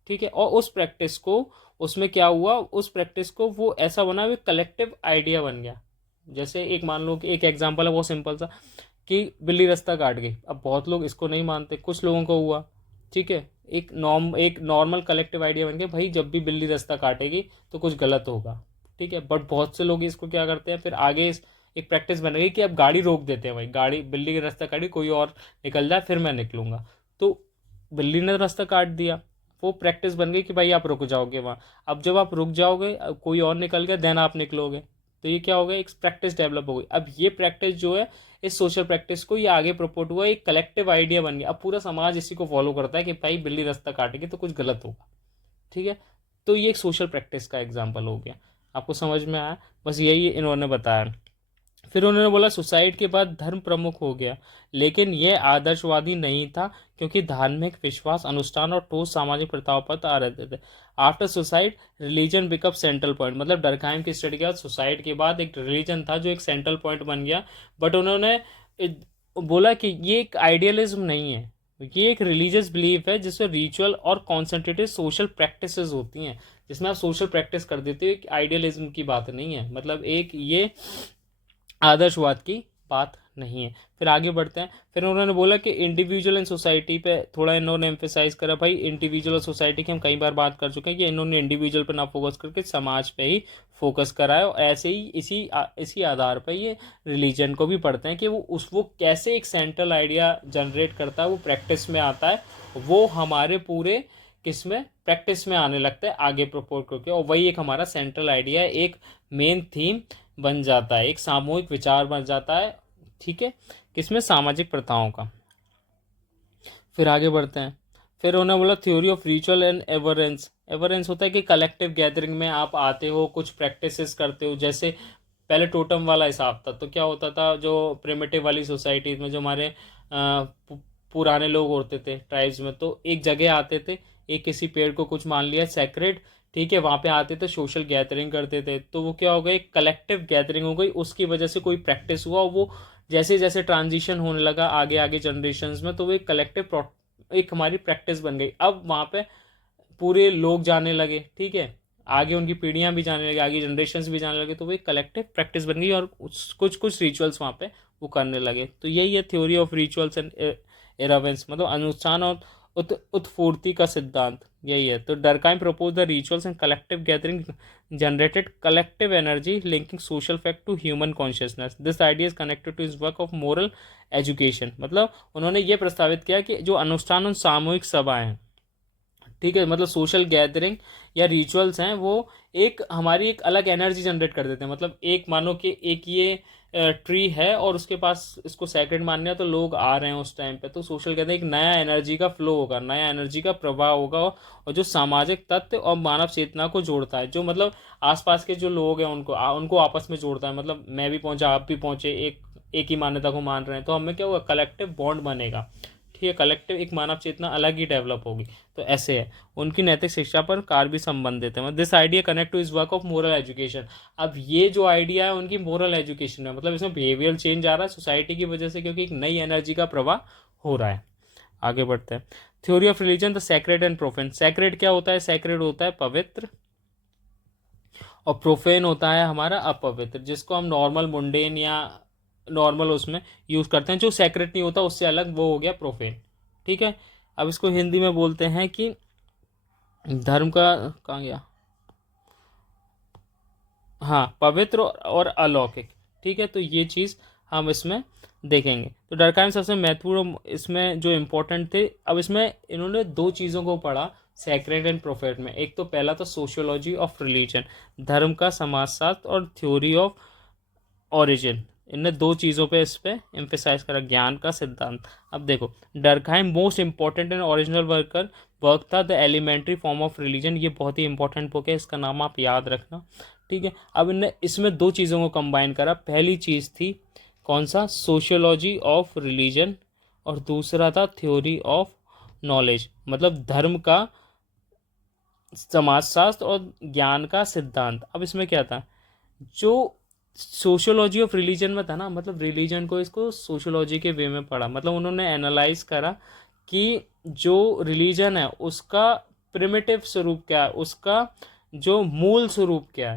ठीक है, और उस प्रैक्टिस को, उसमें क्या हुआ, उस प्रैक्टिस को वो ऐसा बना, वो कलेक्टिव आइडिया बन गया। जैसे एक मान लो कि एक एग्जांपल है वो सिंपल सा, कि बिल्ली रास्ता काट गई। अब बहुत लोग इसको नहीं मानते, कुछ लोगों को हुआ। ठीक है, एक नॉर्मल कलेक्टिव आइडिया बन गया, भाई जब भी बिल्ली रास्ता काटेगी तो कुछ गलत होगा। ठीक है, बट बहुत से लोग इसको क्या करते हैं, फिर आगे एक प्रैक्टिस बन गई कि अब गाड़ी रोक देते हैं, भाई गाड़ी, बिल्ली का रास्ता काटी, कोई और निकल जाए फिर मैं निकलूंगा। तो बिल्ली ने रास्ता काट दिया, वो प्रैक्टिस बन गई कि भाई आप रुक जाओगे वहाँ। अब जब आप रुक जाओगे, अब कोई और निकल गया, देन आप निकलोगे। तो ये क्या हो गया, एक प्रैक्टिस डेवलप हो गई। अब ये प्रैक्टिस जो है, इस सोशल प्रैक्टिस को ये आगे प्रपोर्ट हुआ, एक कलेक्टिव आइडिया बन गया। अब पूरा समाज इसी को फॉलो करता है कि भाई बिल्ली रास्ता काटेगी तो कुछ गलत होगा। ठीक है, तो ये एक सोशल प्रैक्टिस का एग्जाम्पल हो गया। आपको समझ में आया, बस यही इन्होंने बताया। फिर उन्होंने बोला सुसाइड के बाद धर्म प्रमुख हो गया, लेकिन यह आदर्शवादी नहीं था, क्योंकि धार्मिक विश्वास, अनुष्ठान और ठोस सामाजिक प्रथाओं पर आ रहते थे। After suicide religion become central point, मतलब डरकहाइम की स्टडी के बाद सुसाइड के बाद एक रिलीजन था जो एक सेंट्रल पॉइंट बन गया। बट उन्होंने बोला कि ये एक आइडियलिज्म नहीं है, ये एक रिलीजियस बिलीफ है जिसमें रिचुअल और कॉन्सेंट्रेटेड सोशल प्रैक्टिसेस होती हैं, जिसमें आप सोशल प्रैक्टिस कर देते हो। आइडियलिज्म की बात नहीं है, मतलब एक ये आदर्शवाद की बात नहीं है। फिर आगे बढ़ते हैं। फिर उन्होंने बोला कि इंडिविजुअल एंड सोसाइटी पे थोड़ा इन्होंने एम्फेसाइज करा, भाई इंडिविजुअल और सोसाइटी की हम कई बार बात कर चुके हैं कि इन्होंने इंडिविजुअल पे ना फोकस करके समाज पे ही फोकस करा है। और ऐसे ही इसी आधार पर ये रिलीजन को भी पढ़ते हैं कि वो कैसे एक सेंट्रल आइडिया जनरेट करता है, वो प्रैक्टिस में आता है, वो हमारे पूरे किसमें प्रैक्टिस में आने लगता है आगे प्रपोज करके, और वही एक हमारा सेंट्रल आइडिया है, एक मेन थीम बन जाता है, एक सामूहिक विचार बन जाता है। ठीक है, किसमें, सामाजिक प्रथाओं का। फिर आगे बढ़ते हैं। फिर उन्होंने बोला थ्योरी ऑफ रिचुअल एंड एवरेंस। एवरेंस होता है कि कलेक्टिव गैदरिंग में आप आते हो, कुछ प्रैक्टिसेस करते हो। जैसे पहले टोटम वाला हिसाब था, तो क्या होता था, जो प्रिमिटिव वाली सोसाइटीज में जो हमारे पुराने लोग होते थे ट्राइब्स में, तो एक जगह आते थे, एक किसी पेड़ को कुछ मान लिया सेक्रेड, ठीक है, वहाँ पे आते थे, सोशल गैदरिंग करते थे। तो वो क्या हो गई, कलेक्टिव गैदरिंग हो गई, उसकी वजह से कोई प्रैक्टिस हुआ। वो जैसे जैसे ट्रांजिशन होने लगा आगे आगे जनरेशन्स में, तो वो एक कलेक्टिव एक हमारी प्रैक्टिस बन गई। अब वहाँ पे पूरे लोग जाने लगे, ठीक है, आगे उनकी पीढ़ियां भी जाने लगी, आगे जनरेशन्स भी जाने लगे, तो वो एक कलेक्टिव प्रैक्टिस बन गई और कुछ कुछ रिचुअल्स वहाँ पे वो करने लगे। तो यही है theory of rituals and effervescence, मतलब अनुष्ठान और उत्फूर्ति का सिद्धांत यही है। तो Durkheim propose the rituals and collective gathering generated collective energy linking social fact to human consciousness. This idea is connected to his work of moral education. मतलब उन्होंने ये प्रस्तावित किया कि जो अनुष्ठान और सामूहिक सभाएं हैं, ठीक है, मतलब सोशल गैदरिंग या रिचुअल्स हैं, वो एक हमारी एक अलग एनर्जी जनरेट कर देते हैं। मतलब एक मानो कि एक ये ट्री है और उसके पास इसको सैक्रेड मानने तो लोग आ रहे हैं उस टाइम पे, तो सोशल गैदरिंग एक नया एनर्जी का फ्लो होगा, नया एनर्जी का प्रवाह होगा, और जो सामाजिक तत्व और मानव चेतना को जोड़ता है, जो मतलब आसपास के जो लोग हैं उनको आपस में जोड़ता है। मतलब मैं भी पहुंचा, आप भी पहुंचे, एक ही मान्यता को मान रहे हैं, तो हमें क्या होगा, कलेक्टिव बॉन्ड बनेगा। ठीक है, कलेक्टिव एक मानव चेतना अलग ही डेवलप होगी। तो ऐसे है, उनकी नैतिक शिक्षा पर कार्य भी संबंधित है। This idea connect two is work of moral education. अब ये जो आइडिया है उनकी मोरल एजुकेशन में, मतलब इसमें बिहेवियल चेंज आ रहा है सोसाइटी की वजह से, क्योंकि एक नई एनर्जी का प्रवाह हो रहा है। आगे बढ़ते हैं। Theory of religion the sacred and profane. Sacred क्या होता है, सैक्रेड होता है पवित्र, और प्रोफेन होता है हमारा अपवित्र, जिसको हम नॉर्मल मुंडेन या नॉर्मल उसमें यूज करते हैं। जो सैक्रेड नहीं होता उससे अलग, वो हो गया प्रोफेन। ठीक है, अब इसको हिंदी में बोलते हैं कि धर्म का, कहाँ गया, हाँ, पवित्र और अलौकिक। ठीक है, तो ये चीज़ हम इसमें देखेंगे। तो डरकाइम सबसे महत्वपूर्ण इसमें जो इम्पोर्टेंट थे। अब इसमें इन्होंने दो चीज़ों को पढ़ा सैक्रेड एंड प्रोफेट में। एक तो पहला तो सोशियोलॉजी ऑफ रिलीजन, धर्म का समाजशास्त्र, और थ्योरी ऑफ ओरिजिन। इनने दो चीज़ों पे इस पे एम्फेसाइज करा, ज्ञान का सिद्धांत। अब देखो, Durkheim most important and original work था the elementary form of religion. ये बहुत ही इंपॉर्टेंट बुक है, इसका नाम आप याद रखना। ठीक है, अब इनने इसमें दो चीज़ों को कंबाइन करा। पहली चीज़ थी कौन सा, सोशियोलॉजी ऑफ रिलीजन, और दूसरा था थ्योरी ऑफ नॉलेज, मतलब धर्म का समाजशास्त्र और ज्ञान का सिद्धांत। अब इसमें क्या था, जो सोशियोलॉजी ऑफ रिलीजन में था ना, मतलब रिलीजन को इसको सोशियोलॉजी के वे में पढ़ा, मतलब उन्होंने एनालाइज करा कि जो रिलीजन है उसका प्रिमिटिव स्वरूप क्या है, उसका जो मूल स्वरूप क्या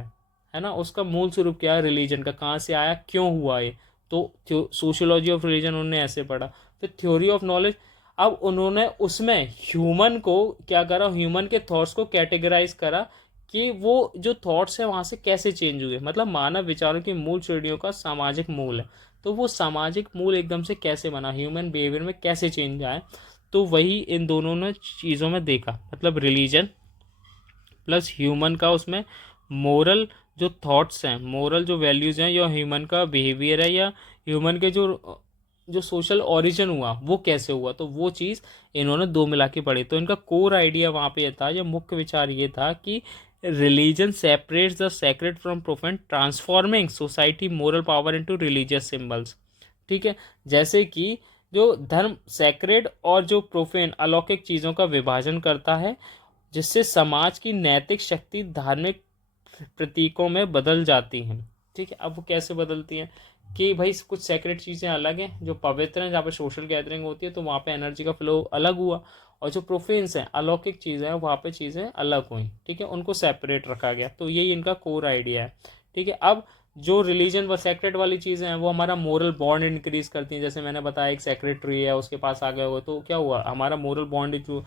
है ना, उसका मूल स्वरूप क्या है रिलीजन का, कहाँ से आया, क्यों हुआ ये। तो सोशियोलॉजी ऑफ रिलीजन उन्होंने ऐसे पढ़ा। फिर थ्योरी ऑफ नॉलेज, अब उन्होंने उसमें ह्यूमन को क्या करा, ह्यूमन के थॉट्स को कैटेगराइज करा कि वो जो थॉट्स है वहाँ से कैसे चेंज हुए, मतलब मानव विचारों की मूल श्रेणियों का सामाजिक मूल है, तो वो सामाजिक मूल एकदम से कैसे बना, ह्यूमन बिहेवियर में कैसे चेंज आए। तो वही इन दोनों ने चीज़ों में देखा, मतलब रिलीजन प्लस ह्यूमन का उसमें मोरल जो थॉट्स हैं, मोरल जो वैल्यूज़ हैं, या ह्यूमन का बिहेवियर है, या ह्यूमन के जो सोशल ओरिजिन हुआ वो कैसे हुआ, तो वो चीज़ इन्होंने दो मिला के पढ़ी। तो इनका कोर आइडिया वहाँ पे ये था, जो मुख्य विचार ये था कि religion separates the sacred from profane, transforming society moral power into religious symbols. ठीक है, जैसे कि जो धर्म सेक्रेड और जो प्रोफेन अलौकिक चीज़ों का विभाजन करता है, जिससे समाज की नैतिक शक्ति धार्मिक प्रतीकों में बदल जाती हैं। ठीक है, अब वो कैसे बदलती हैं कि भाई कुछ सेक्रेट चीज़ें अलग हैं जो पवित्र हैं, जहाँ पे सोशल गैदरिंग होती है तो वहाँ पे एनर्जी का फ्लो अलग हुआ, और जो प्रोफेन्स हैं अलौकिक चीज़ें हैं वहाँ पे चीज़ें अलग हुई। ठीक है, उनको सेपरेट रखा गया, तो यही इनका कोर आइडिया है। ठीक है, अब जो रिलीजन व सेक्रेट वाली चीज़ें हैं वो हमारा मोरल बॉन्ड इंक्रीज करती हैं। जैसे मैंने बताया एक सेक्रेटरी है, उसके पास आ गया हुआ, तो क्या हुआ, हमारा मोरल बॉन्ड जो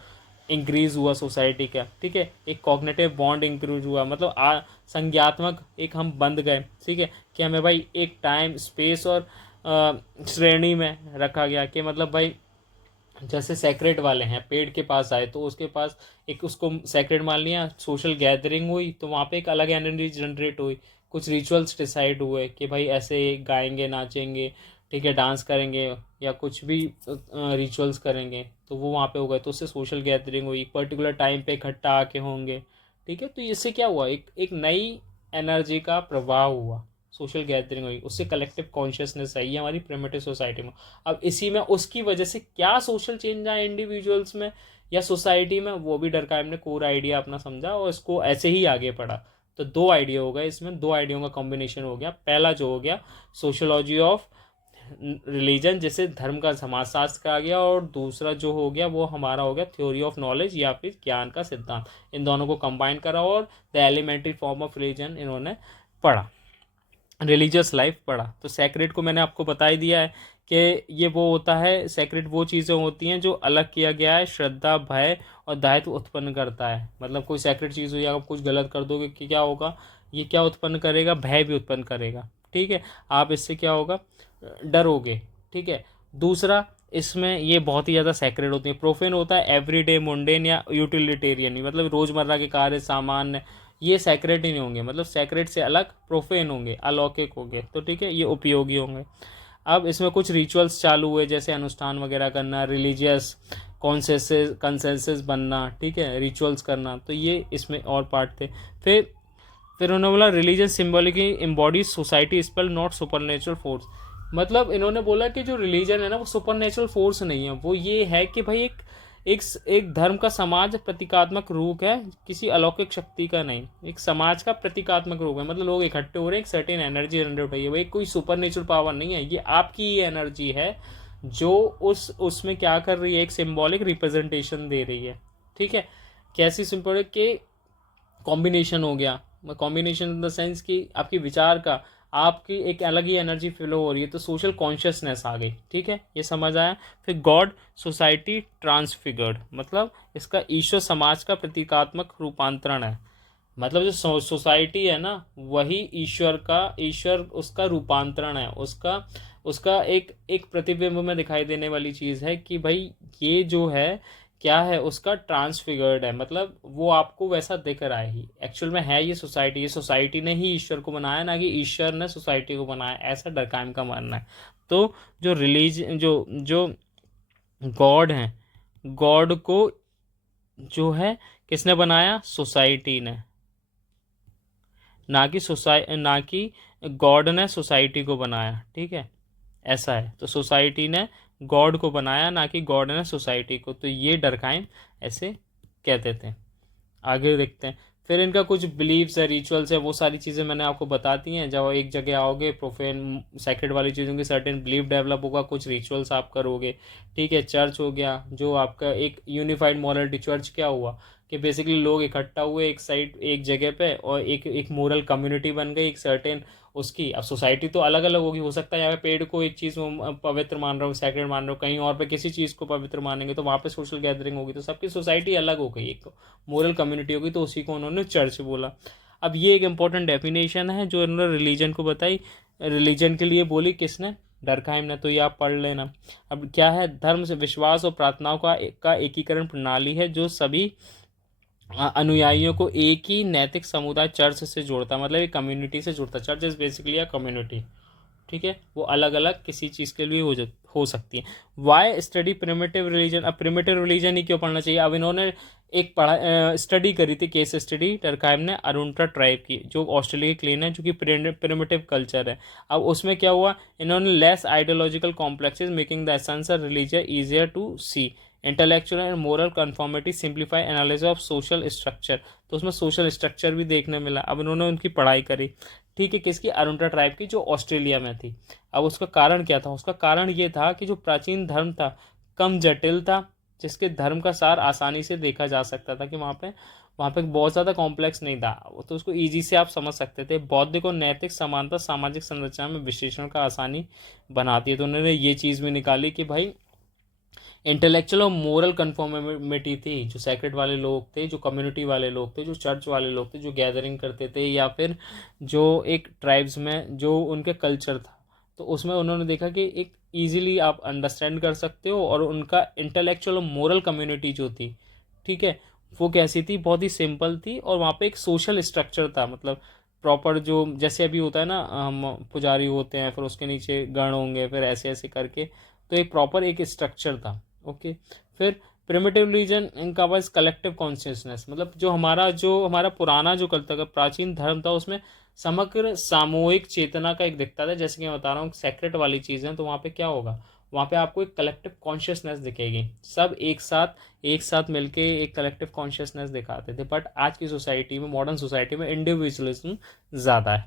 इंक्रीज हुआ सोसाइटी का। ठीक है, एक कॉग्निटिव बॉन्ड इंक्रीज हुआ, मतलब संज्ञात्मक एक हम बंध गए। ठीक है, कि हमें भाई एक टाइम स्पेस और श्रेणी में रखा गया, कि मतलब भाई जैसे सेक्रेट वाले हैं, पेड़ के पास आए तो उसके पास एक उसको सेक्रेट मान लिया, सोशल गैदरिंग हुई तो वहाँ पे एक अलग एनर्जी जनरेट हुई, कुछ रिचुअल्स डिसाइड हुए कि भाई ऐसे गाएंगे नाचेंगे, ठीक है, डांस करेंगे या कुछ भी रिचुअल्स करेंगे, तो वो वहाँ पे हो गए, तो उससे सोशल गैदरिंग हुई, पर्टिकुलर टाइम पे इकट्ठा आके होंगे। ठीक है, तो इससे क्या हुआ, एक एक नई एनर्जी का प्रवाह हुआ, सोशल गैदरिंग हुई, उससे कलेक्टिव कॉन्शियसनेस आई है हमारी प्रिमिटिव सोसाइटी में। अब इसी में उसकी वजह से क्या सोशल चेंज आए इंडिविजुअल्स में या सोसाइटी में, वो भी डरकाइम ने कोर आइडिया अपना समझा और इसको ऐसे ही आगे पढ़ा। तो दो आइडिया हो गए इसमें, दो आइडियाओं का कॉम्बिनेशन हो गया। पहला जो हो गया सोशियोलॉजी ऑफ रिलीजन, जिसे धर्म का समाजशास्त्र कहा गया, और दूसरा जो हो गया वो हमारा हो गया थ्योरी ऑफ नॉलेज या फिर ज्ञान का सिद्धांत। इन दोनों को कंबाइन करा और the elementary form of religion इन्होंने पढ़ा, रिलीजियस लाइफ पढ़ा। तो सेक्रेट को मैंने आपको बता ही दिया है कि ये वो होता है, सेक्रेट वो चीज़ें होती हैं जो अलग किया गया है, श्रद्धा, भय और दायित्व उत्पन्न करता है। मतलब कोई सेक्रेट चीज़ हुई, आप कुछ गलत कर दोगे कि क्या होगा, ये क्या उत्पन्न करेगा, भय भी उत्पन्न करेगा। ठीक है, आप इससे क्या होगा, डरोगे। ठीक है, दूसरा इसमें ये बहुत ही ज़्यादा सेक्रेट होती है। प्रोफेन होता है एवरीडे मुंडेन या यूटिलिटेरियन, मतलब रोज़मर्रा के कार्य सामान्य, ये सेक्रेट ही नहीं होंगे, मतलब सेक्रेट से अलग प्रोफेन होंगे, अलौकिक होंगे। तो ठीक है, ये उपयोगी होंगे। अब इसमें कुछ रिचुअल्स चालू हुए, जैसे अनुष्ठान वगैरह करना, रिलीजियस कंसेंसस बनना, ठीक है, रिचुअल्स करना, तो ये इसमें और पार्ट थे। फिर उन्होंने बोला religion symbolically embodies society spell not supernatural force. मतलब इन्होंने बोला कि जो रिलीजन है ना वो सुपरनेचुरल फोर्स नहीं है, वो ये है कि भाई एक धर्म का समाज प्रतीकात्मक रूप है, किसी अलौकिक शक्ति का नहीं, एक समाज का प्रतीकात्मक रूप है। मतलब लोग इकट्ठे हो रहे हैं, एक सर्टेन एनर्जी जनरेट हो रही है, भाई कोई सुपर नेचुरल पावर नहीं है, ये आपकी ही एनर्जी है जो उसमें क्या कर रही है, एक सिंबॉलिक रिप्रेजेंटेशन दे रही है। ठीक है, कैसी सिंबॉलिक के कॉम्बिनेशन हो गया, कॉम्बिनेशन इन द सेंस कि आपकी विचार का, आपकी एक अलग ही एनर्जी फ्लो हो रही है, तो सोशल कॉन्शियसनेस आ गई। ठीक है, ये समझ आया। फिर गॉड सोसाइटी ट्रांसफिगर्ड, मतलब इसका ईश्वर समाज का प्रतीकात्मक रूपांतरण है। मतलब जो सोसाइटी है ना वही ईश्वर उसका रूपांतरण है, उसका उसका एक प्रतिबिंब में दिखाई देने वाली चीज़ है कि भाई ये जो है क्या है, उसका ट्रांसफिगर्ड है, मतलब वो आपको वैसा दिख रहा है ही, एक्चुअल में है ये सोसाइटी ने ही ईश्वर को बनाया, ना कि ईश्वर ने सोसाइटी को बनाया, ऐसा डरकाइम का मानना है। तो जो जो गॉड है, गॉड को जो है किसने बनाया, सोसाइटी ने, ना कि गॉड ने सोसाइटी को बनाया। ठीक है, ऐसा है, तो सोसाइटी ने गॉड को बनाया, ना कि गॉड ने सोसाइटी को। तो ये डरकाइम ऐसे कहते थे। आगे देखते हैं। फिर इनका कुछ बिलीव्स है, रिचुअल्स है, वो सारी चीज़ें मैंने आपको बता दी हैं। जब एक जगह आओगे, प्रोफेन सेक्रेट वाली चीज़ों की सर्टेन बिलीव डेवलप होगा, कुछ रिचुअल्स आप करोगे, ठीक है। चर्च हो गया जो आपका एक यूनिफाइड मॉरलिटी। चर्च क्या हुआ कि बेसिकली लोग इकट्ठा हुए एक साइड, एक जगह पे, और एक एक मोरल कम्युनिटी बन गई, एक सर्टेन उसकी। अब सोसाइटी तो अलग अलग होगी, हो सकता है यहाँ पे पेड़ को एक चीज़ पवित्र मान रहा हूँ, सैक्रेड मान रहा हूँ, कहीं और पे किसी चीज़ को पवित्र मानेंगे, तो वहाँ पे सोशल गैदरिंग होगी, तो सबकी सोसाइटी अलग हो गई, एक मोरल कम्युनिटी होगी, तो उसी को उन्होंने चर्च बोला। अब ये एक इंपॉर्टेंट डेफिनेशन है जो उन्होंने रिलीजन को बताई। रिलीजन के लिए बोली किसने? डरकहाइम ने। तो ये आप पढ़ लेना। अब क्या है? धर्म से विश्वास और प्रार्थनाओं का एकीकरण प्रणाली है जो सभी अनुयायियों को एक ही नैतिक समुदाय चर्च से जोड़ता है, मतलब एक कम्युनिटी से जोड़ता है। Church is basically a community, ठीक है। वो अलग अलग किसी चीज़ के लिए हो सकती है। Why study primitive religion? अब प्रिमिटिव रिलीजन ही क्यों पढ़ना चाहिए? अब इन्होंने एक स्टडी करी थी, केस स्टडी टरकाइम ने अरुंटा ट्राइब की, जो ऑस्ट्रेलिया की क्लीन है, जो कि प्रिमिटिव कल्चर है। अब उसमें क्या हुआ, इन्होंने less ideological complexes making the essence of religion easier to see, intellectual and moral conformity, simplify analysis of social structure. तो उसमें सोशल स्ट्रक्चर भी देखने मिला। अब इन्होंने उनकी पढ़ाई करी, ठीक है, किसकी? अरुंटा ट्राइब की, जो ऑस्ट्रेलिया में थी। अब उसका कारण क्या था? उसका कारण ये था कि जो प्राचीन धर्म था कम जटिल था, जिसके धर्म का सार आसानी से देखा जा सकता था, कि वहाँ पे बहुत ज़्यादा कॉम्प्लेक्स नहीं था, तो उसको ईजी से आप समझ सकते थे। बौद्धिक और नैतिक समानता सामाजिक संरचना में विश्लेषण का आसानी बनाती है। तो उन्होंने ये चीज़ भी निकाली कि भाई इंटेलेक्चुअल और मोरल कन्फॉर्मिटी थी, जो सेक्रेट वाले लोग थे, जो कम्युनिटी वाले लोग थे, जो चर्च वाले लोग थे, जो गैदरिंग करते थे, या फिर जो एक ट्राइब्स में जो उनके कल्चर था, तो उसमें उन्होंने देखा कि एक ईजिली आप अंडरस्टैंड कर सकते हो। और उनका इंटेलेक्चुअल और मोरल कम्युनिटी जो थी, ठीक है, वो कैसी थी? बहुत ही सिंपल थी। और वहाँ पे एक सोशल स्ट्रक्चर था, मतलब प्रॉपर, जो जैसे अभी होता है ना, हम पुजारी होते हैं, फिर उसके नीचे गण होंगे, फिर ऐसे ऐसे करके, तो एक प्रॉपर एक स्ट्रक्चर था। ओके। फिर प्रिमिटिव रिलीजन इनका वाज कलेक्टिव कॉन्शियसनेस, मतलब जो हमारा पुराना जो कल तक प्राचीन धर्म था, उसमें समग्र सामूहिक चेतना का एक दिखता था। जैसे कि मैं बता रहा हूँ सेक्रेट वाली चीज़ें, तो वहाँ पे क्या होगा, वहाँ पे आपको एक कलेक्टिव कॉन्शियसनेस दिखेगी, सब एक साथ मिलके एक कलेक्टिव कॉन्शियसनेस दिखाते थे। बट आज की सोसाइटी में, मॉडर्न सोसाइटी में इंडिविजुअलिज्म ज़्यादा है,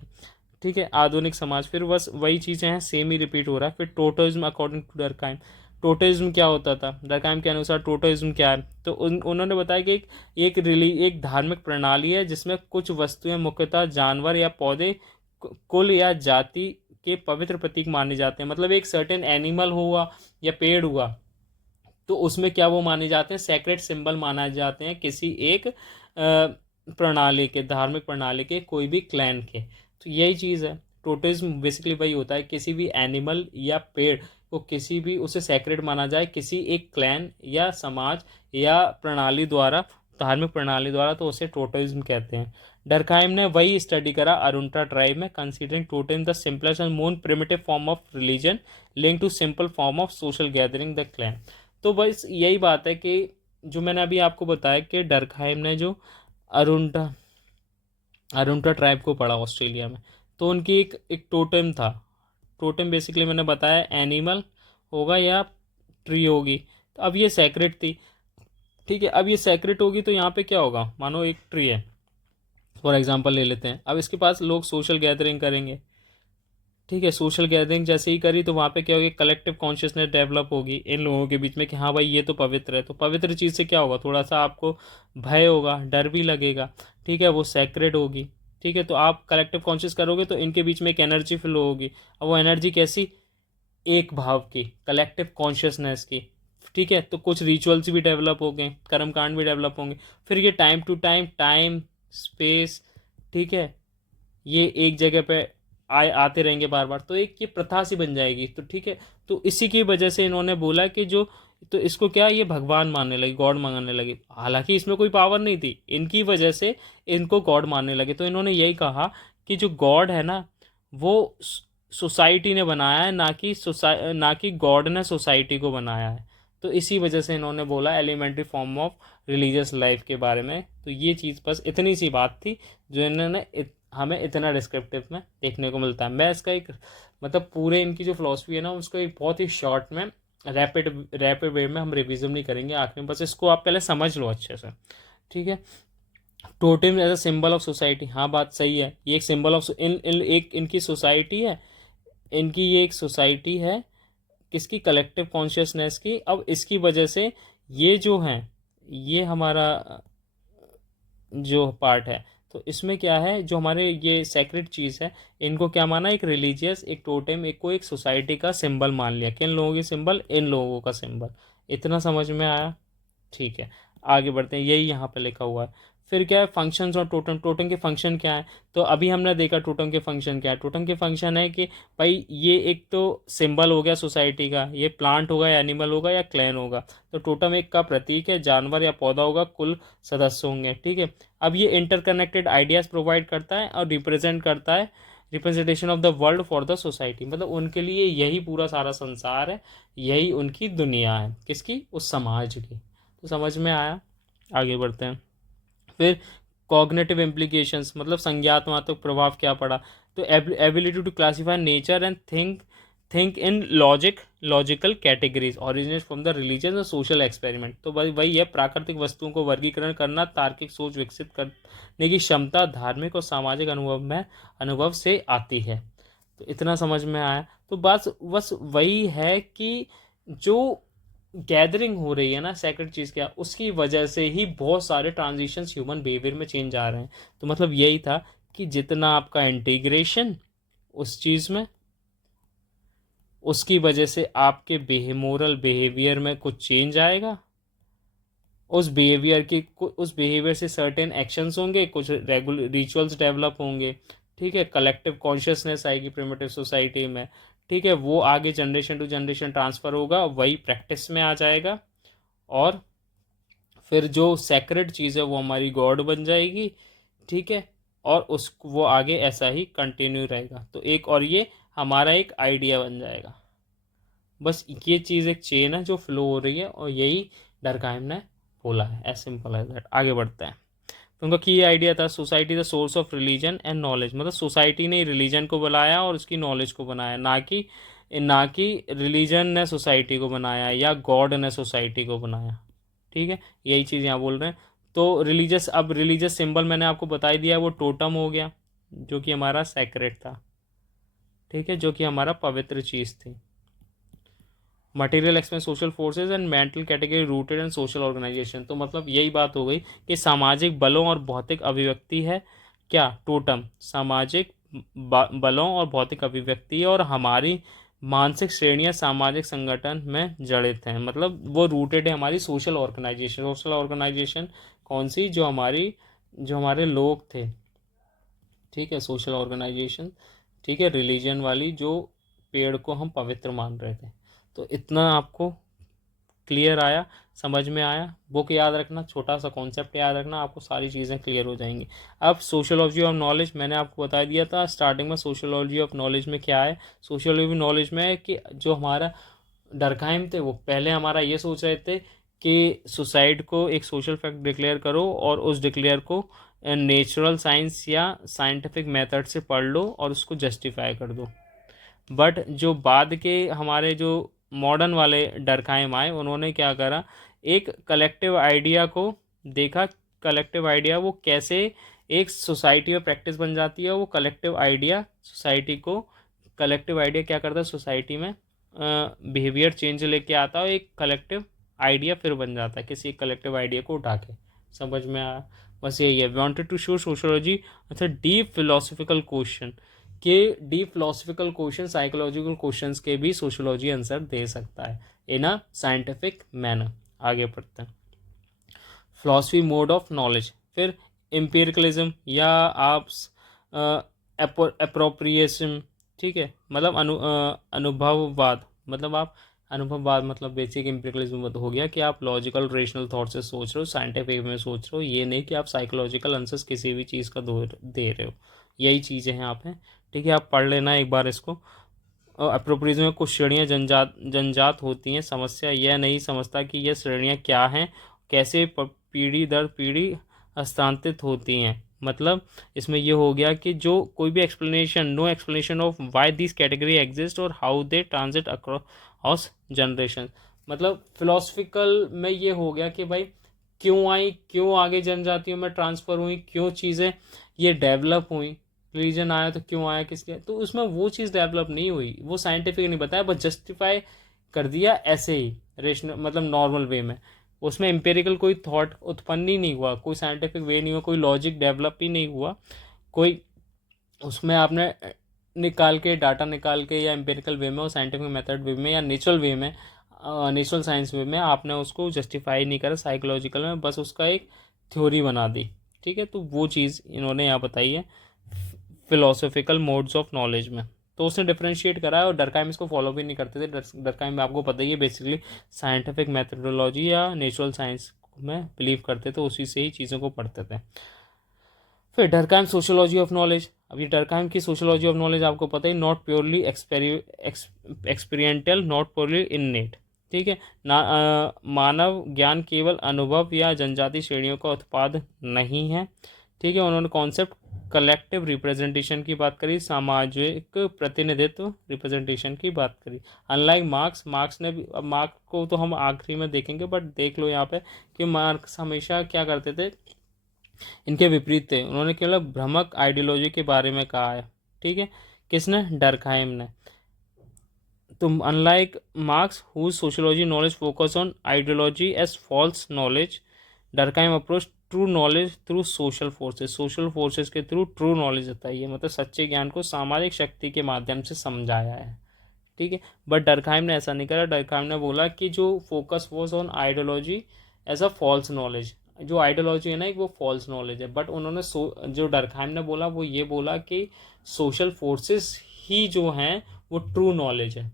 ठीक है, आधुनिक समाज। फिर बस वही चीज़ें हैं, सेम ही रिपीट हो रहा है। फिर टोटलिज्म अकॉर्डिंग टू डरकाइम। टोटलिज्म क्या होता था? डरकाइम के अनुसार टोटलिज्म क्या है? तो उन्होंने बताया कि एक धार्मिक प्रणाली है जिसमें कुछ वस्तुएं, मुख्यतः जानवर या पौधे, कुल या जाति के पवित्र प्रतीक माने जाते हैं। मतलब एक सर्टेन एनिमल हुआ या पेड़ हुआ, तो उसमें क्या वो माने जाते हैं? सेक्रेट सिंबल माना जाते हैं किसी एक प्रणाली के, धार्मिक प्रणाली के, कोई भी क्लैन के। तो यही चीज़ है, टोटेज्म बेसिकली वही होता है, किसी भी एनिमल या पेड़ को किसी भी उसे सेक्रेट माना जाए किसी एक क्लैन या समाज या प्रणाली द्वारा, धार्मिक प्रणाली द्वारा, तो उसे टोटेज्म कहते हैं। डरखाइम ने वही स्टडी करा अरुंटा ट्राइब में, considering totem the simplest and most primitive form of religion link to simple form of social gathering the clan. तो बस यही बात है कि जो मैंने अभी आपको बताया कि डरखाइम ने जो अरुंटा अरुंटा ट्राइब को पढ़ा ऑस्ट्रेलिया में, तो उनकी एक टोटेम था। टोटेम बेसिकली मैंने बताया एनिमल होगा या ट्री होगी। तो अब ये सेक्रेट थी, ठीक है। अब ये सेक्रेट होगी तो यहाँ पे क्या होगा, मानो एक ट्री है, फॉर एग्जांपल ले लेते हैं। अब इसके पास लोग सोशल गैदरिंग करेंगे, ठीक है। सोशल गैदरिंग जैसे ही करी तो वहाँ पे क्या होगी, कलेक्टिव कॉन्शियसनेस डेवलप होगी इन लोगों के बीच में कि हाँ भाई ये तो पवित्र है। तो पवित्र चीज़ से क्या होगा, थोड़ा सा आपको भय होगा, डर भी लगेगा, ठीक है, वो सैक्रेड होगी, ठीक है। तो आप कलेक्टिव कॉन्शियस करोगे तो इनके बीच में एक एनर्जी फ्लो होगी। अब वो एनर्जी कैसी? एक भाव की, कलेक्टिव कॉन्शियसनेस की, ठीक है। तो कुछ रिचुअल्स भी डेवलप होंगे, कर्मकांड भी डेवलप होंगे। फिर ये time to time, time space, ठीक है, ये एक जगह पे आते रहेंगे बार बार, तो एक ये प्रथा सी बन जाएगी। तो ठीक है, तो इसी की वजह से इन्होंने बोला कि जो, तो इसको क्या, ये भगवान मानने लगे, गॉड मानने लगे। हालांकि इसमें कोई पावर नहीं थी, इनकी वजह से इनको गॉड मानने लगे। तो इन्होंने यही कहा कि जो गॉड है ना, वो सोसाइटी ने बनाया है, ना कि गॉड ने सोसाइटी को बनाया है। तो इसी वजह से इन्होंने बोला elementary form of religious life के बारे में। तो ये चीज़ बस इतनी सी बात थी जो इन्होंने हमें इतना डिस्क्रिप्टिव में देखने को मिलता है। मैं इसका एक, मतलब पूरे इनकी जो फिलॉसफी है ना, उसको एक बहुत ही शॉर्ट में, रैपिड वे में हम रिविजन नहीं करेंगे आखिर में, बस इसको आप पहले समझ लो अच्छे से, ठीक है। Totem as a symbol of society, हाँ बात सही है, ये एक सिंबल ऑफ एक इनकी सोसाइटी है, इनकी ये एक सोसाइटी है किसकी, कलेक्टिव कॉन्शियसनेस की। अब इसकी वजह से ये जो है, ये हमारा जो पार्ट है, तो इसमें क्या है, जो हमारे ये सेक्रेट चीज़ है, इनको क्या माना, एक रिलीजियस, एक टोटेम, एक को एक सोसाइटी का सिंबल मान लिया। किन लोगों की सिंबल, इन लोगों का सिंबल। इतना समझ में आया? ठीक है, आगे बढ़ते हैं, यही यहाँ पे लिखा हुआ है। फिर क्या है, फंक्शंस और टोटम, टोटम के फंक्शन क्या है। तो अभी हमने देखा टोटम के फंक्शन क्या है। टोटम के फंक्शन है कि भाई ये एक तो सिंबल हो गया सोसाइटी का, ये प्लांट होगा या एनिमल होगा या क्लैन होगा। तो टोटम एक का प्रतीक है, जानवर या पौधा होगा, कुल सदस्य होंगे, ठीक है। अब ये इंटरकनेक्टेड आइडियाज़ प्रोवाइड करता है और रिप्रेजेंट करता है, representation of the world for the society, मतलब उनके लिए यही पूरा सारा संसार है, यही उनकी दुनिया है, किसकी, उस समाज की। तो समझ में आया? आगे बढ़ते हैं। फिर कॉग्निटिव इम्प्लीकेशंस, मतलब संज्ञानात्मक प्रभाव क्या पड़ा। तो ability to classify nature and think in logical categories originate from the religion और सोशल एक्सपेरिमेंट। तो भाई वही है, प्राकृतिक वस्तुओं को वर्गीकरण करना, तार्किक सोच विकसित करने की क्षमता धार्मिक और सामाजिक अनुभव से आती है। तो इतना समझ में आया। तो बस वही है कि जो गैदरिंग हो रही है ना सेक्रेट चीज़ क्या, उसकी वजह से ही बहुत सारे ट्रांजिशंस ह्यूमन बिहेवियर में चेंज आ रहे हैं। तो मतलब यही था कि जितना आपका इंटीग्रेशन उस चीज़ में, उसकी वजह से आपके मोरल बिहेवियर में कुछ चेंज आएगा, उस बिहेवियर से सर्टेन एक्शंस होंगे, कुछ रेगुलर रिचुअल्स डेवलप होंगे, ठीक है। कलेक्टिव कॉन्शियसनेस आएगी प्रिमिटिव सोसाइटी में, ठीक है। वो आगे जनरेशन टू जनरेशन ट्रांसफ़र होगा, वही प्रैक्टिस में आ जाएगा, और फिर जो सेक्रेट चीज़ है वो हमारी गॉड बन जाएगी, ठीक है। और उस वो आगे ऐसा ही कंटिन्यू रहेगा। तो एक और ये हमारा एक आइडिया बन जाएगा। बस ये चीज़ एक चेन है जो फ्लो हो रही है, और यही डरकाइम ने बोला है, एज सिंपल एज दैट। आगे बढ़ते हैं। तो उनका की आइडिया था, society the source of religion and knowledge, मतलब सोसाइटी ने रिलीजन को बनाया और उसकी नॉलेज को बनाया, ना कि रिलीजन ने सोसाइटी को बनाया या गॉड ने सोसाइटी को बनाया, ठीक है। यही चीज़ यहाँ बोल रहे हैं। तो रिलीजियस सिंबल मैंने आपको बता ही दिया, वो टोटम हो गया जो कि हमारा सेक्रेट था, ठीक है, जो कि हमारा पवित्र चीज़ थी। Material expense social forces and mental category rooted and social organization. तो मतलब यही बात हो गई कि सामाजिक बलों और भौतिक अभिव्यक्ति है क्या, टोटम सामाजिक बलों और भौतिक अभिव्यक्ति, और हमारी मानसिक श्रेणियां सामाजिक संगठन में जड़ित हैं, मतलब वो रूटेड है हमारी सोशल ऑर्गेनाइजेशन। सोशल ऑर्गेनाइजेशन कौन सी, जो हमारे लोग थे, ठीक है, सोशल ऑर्गेनाइजेशन, ठीक है, रिलीजन वाली, जो पेड़ को हम पवित्र मान रहे थे। तो इतना आपको क्लियर आया, समझ में आया। बुक याद रखना, छोटा सा कॉन्सेप्ट याद रखना, आपको सारी चीज़ें क्लियर हो जाएंगी। अब सोशियोलॉजी ऑफ नॉलेज मैंने आपको बता दिया था स्टार्टिंग में। सोशियोलॉजी ऑफ नॉलेज में क्या है, सोशियोलॉजी ऑफ नॉलेज में है कि जो हमारा डरकाइम थे वो पहले हमारा ये सोच रहे थे कि सुसाइड को एक सोशल फैक्ट डिक्लेयर करो, और उस डिक्लेयर को नेचुरल साइंस या साइंटिफिक मेथड से पढ़ लो और उसको जस्टिफाई कर दो। बट जो बाद के हमारे जो मॉडर्न वाले डरकाइम आए, उन्होंने क्या करा, एक कलेक्टिव आइडिया को देखा। कलेक्टिव आइडिया वो कैसे एक सोसाइटी में प्रैक्टिस बन जाती है, वो कलेक्टिव आइडिया क्या करता है, सोसाइटी में बिहेवियर चेंज लेके आता है, एक कलेक्टिव आइडिया फिर बन जाता है किसी कलेक्टिव आइडिया को उठा के। समझ में आया? बस यही है। वांटेड टू शो सोशियोलॉजी अच्छा डीप फिलोसफिकल क्वेश्चन, के deep philosophical question, psychological questions के भी सोशियोलॉजी आंसर दे सकता है इन अ साइंटिफिक मैनर। आगे पढ़ते हैं। फिलॉसफी मोड ऑफ नॉलेज, फिर एम्पिरिकलिज्म या आप अप्रोप्रिएशन, ठीक है, मतलब अनुभववाद, मतलब आप अनुभववाद मतलब बेसिक एम्पिरिकलिज्म हो गया कि आप लॉजिकल रेशनल थॉट से सोच रहे हो, साइंटिफिक में सोच रहे हो, ये नहीं कि आप साइकोलॉजिकल आंसर्स किसी भी चीज़ का दे रहे हो। यही चीज़ें हैं आप हैं, ठीक है। आप पढ़ लेना एक बार इसको। अप्रोप्रिएशन में कुछ श्रेणियाँ जनजात होती हैं। समस्या यह नहीं समझता कि यह श्रेणियाँ क्या हैं, कैसे पीढ़ी दर पीढ़ी हस्तांतरित होती हैं। मतलब इसमें ये हो गया कि जो कोई भी explanation, no explanation of why this category exist और how they transit across generation. मतलब फिलोसफिकल में ये हो गया कि भाई क्यों आई, क्यों आगे जनजातियों में ट्रांसफ़र हुई, क्यों चीज़ें ये डेवलप हुई, रिलीजन आया तो क्यों आया, किस लिए, तो उसमें वो चीज़ डेवलप नहीं हुई, वो साइंटिफिक नहीं बताया, बस जस्टिफाई कर दिया ऐसे ही रेशनल मतलब नॉर्मल वे में। उसमें एम्पेरिकल कोई थॉट उत्पन्न ही नहीं हुआ, कोई साइंटिफिक वे नहीं हुआ, कोई लॉजिक डेवलप ही नहीं हुआ, कोई उसमें आपने निकाल के डाटा निकाल के या एम्पेरिकल वे में और साइंटिफिक मेथड वे में या नेचुरल वे में, नेचुरल साइंस वे में आपने उसको जस्टिफाई नहीं करा साइकोलॉजिकल में, बस उसका एक थ्योरी बना दी। ठीक है, तो वो चीज़ इन्होंने यहाँ बताई है फिलोसॉफिकल मोड्स ऑफ नॉलेज में। तो उसने डिफ्रेंशिएट करा है और डरकाइम इसको फॉलो भी नहीं करते थे। डरकाइम में आपको पता ही है बेसिकली साइंटिफिक मेथडोलॉजी या नेचुरल साइंस में बिलीव करते थे, उसी से ही चीज़ों को पढ़ते थे। फिर डरकाइम सोशियोलॉजी ऑफ नॉलेज। अब ये डरकाइम की सोशियोलॉजी ऑफ नॉलेज आपको पता ही, not purely experimental, not purely innate. ठीक है ना, मानव ज्ञान केवल अनुभव या जनजाति श्रेणियों का उत्पाद नहीं है। ठीक है, उन्होंने कॉन्सेप्ट कलेक्टिव रिप्रेजेंटेशन की बात करी, सामाजिक प्रतिनिधित्व रिप्रेजेंटेशन की बात करी। अनलाइक मार्क्स ने भी, अब मार्क्स को तो हम आखिरी में देखेंगे, बट देख लो यहाँ पे कि मार्क्स हमेशा क्या करते थे, इनके विपरीत थे। उन्होंने केवल भ्रामक आइडियोलॉजी के बारे में कहा है। ठीक है, किसने, डरखाइम ने। तुम unlike Marx whose sociology knowledge focus on ideology as false knowledge, Durkheim approach true knowledge through social forces के थ्रू ट्रू नॉलेज होता है, मतलब सच्चे ज्ञान को सामाजिक शक्ति के माध्यम से समझाया है। ठीक है, बट डरखाइम ने ऐसा नहीं करा। डरखाइम ने बोला कि जो focus was on ideology as a false knowledge, जो आइडियोलॉजी है ना एक, वो फॉल्स नॉलेज है। बट उन्होंने जो डरखाइम ने बोला वो ये बोला कि सोशल फोर्सेस ही जो हैं वो ट्रू नॉलेज है।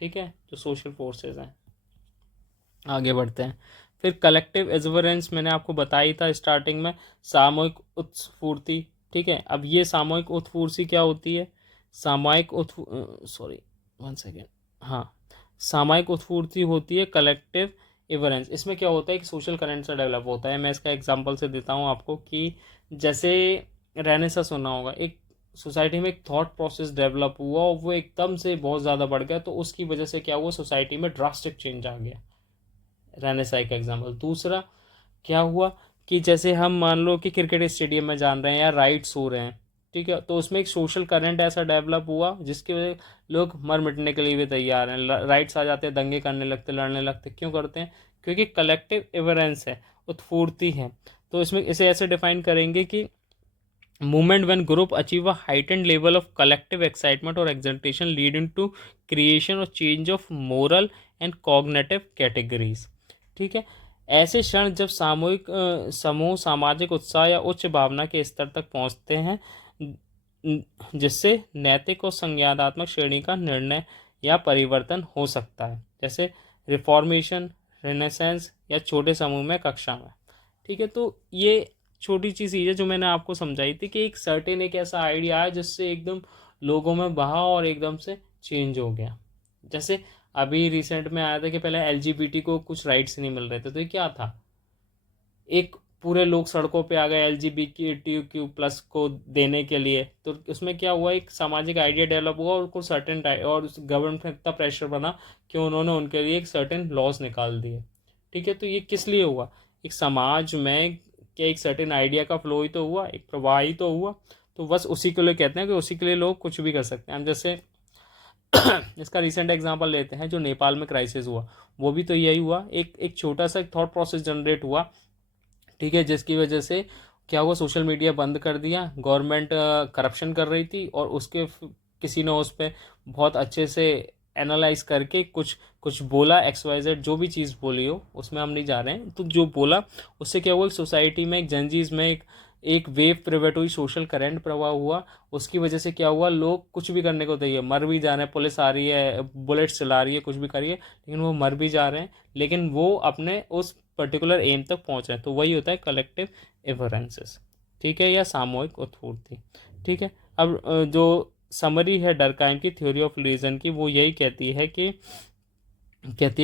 ठीक है, जो सोशल फोर्सेस हैं। आगे बढ़ते हैं। फिर कलेक्टिव एजुवरेंस मैंने आपको बताई था स्टार्टिंग में, सामूहिक उत्स्फूर्ति। ठीक है, अब ये सामूहिक उत्स्फूर्ति क्या होती है, सामूहिक सॉरी 1 सेकेंड, हाँ, सामूहिक उत्स्फूर्ति होती है कलेक्टिव इवरेंस। इसमें क्या होता है कि सोशल करंट से डेवलप होता है। मैं इसका एग्जांपल से देता हूँ आपको कि जैसे रेनेसां सुना होगा, एक सोसाइटी में एक थॉट प्रोसेस डेवलप हुआ और वो एकदम से बहुत ज़्यादा बढ़ गया, तो उसकी वजह से क्या हुआ, सोसाइटी में ड्रास्टिक चेंज आ गया। रेनेसां का एग्जाम्पल। दूसरा क्या हुआ कि जैसे हम मान लो कि क्रिकेट स्टेडियम में जान रहे हैं या राइड्स हो रहे हैं, ठीक है, तो उसमें एक सोशल करंट ऐसा डेवलप हुआ जिसकी वजह लोग मर मिटने के लिए भी तैयार हैं। राइट्स आ जाते हैं, दंगे करने लगते, लड़ने लगते। क्यों करते हैं, क्योंकि कलेक्टिव एवरेंस है, उत्फूर्ति है। तो इसमें इसे ऐसे डिफाइन करेंगे कि movement when group achieve a heightened level of collective excitement or exaltation leading to creation or change of moral and cognitive categories। ठीक है, ऐसे क्षण जब सामूहिक समूह सामाजिक उत्साह या उच्च भावना के स्तर तक पहुंचते हैं जिससे नैतिक और संज्ञानात्मक श्रेणी का निर्णय या परिवर्तन हो सकता है, जैसे रिफॉर्मेशन, रेनेसेंस या छोटे समूह में कक्षा में। ठीक है, तो ये छोटी सी चीज़ है जो मैंने आपको समझाई थी कि एक सर्टेन एक ऐसा आइडिया है जिससे एकदम लोगों में बहा और एकदम से चेंज हो गया। जैसे अभी रिसेंट में आया था कि पहले एलजीबीटी को कुछ राइट्स नहीं मिल रहे थे, तो ये क्या था, एक पूरे लोग सड़कों पे आ गए एलजीबीटी प्लस को देने के लिए। तो उसमें क्या हुआ, एक सामाजिक आइडिया डेवलप हुआ और कुछ सर्टेन और गवर्नमेंट में इतना प्रेशर बना कि उन्होंने उनके लिए एक सर्टेन लॉज निकाल दिए। ठीक है, तो ये किस लिए हुआ, एक समाज में क्या एक सर्टेन आइडिया का फ्लो ही तो हुआ, एक प्रवाह ही तो हुआ। तो बस उसी के लिए कहते हैं कि उसी के लिए लोग कुछ भी कर सकते हैं। हम जैसे इसका रिसेंट एग्जांपल लेते हैं, जो नेपाल में क्राइसिस हुआ, वो भी तो यही हुआ, एक छोटा सा थॉट प्रोसेस जनरेट हुआ। ठीक है, जिसकी वजह से क्या हुआ, सोशल मीडिया बंद कर दिया, गवर्नमेंट करप्शन कर रही थी और उसके किसी ने उस पर बहुत अच्छे से एनालाइज करके कुछ कुछ बोला, XYZ जो भी चीज़ बोली हो उसमें हम नहीं जा रहे हैं, तो जो बोला उससे क्या हुआ, एक सोसाइटी में, एक जनजीज में एक वेव प्रिवेट हुई, सोशल करंट प्रवाह हुआ। उसकी वजह से क्या हुआ, लोग कुछ भी करने को तैयार, मर भी जा रहे हैं, पुलिस आ रही है, बुलेट चला रही है, कुछ भी करिए, लेकिन वो मर भी जा रहे हैं, लेकिन वो अपने उस पर्टिकुलर एम तक पहुंच रहे हैं। तो वही होता है कलेक्टिव एवरेंसेस। ठीक है, या सामूहिक उत्स्फूर्ति। ठीक है, अब जो समरी है डरकाइम की थ्योरी ऑफ रिलीजन की, वो यही कहती है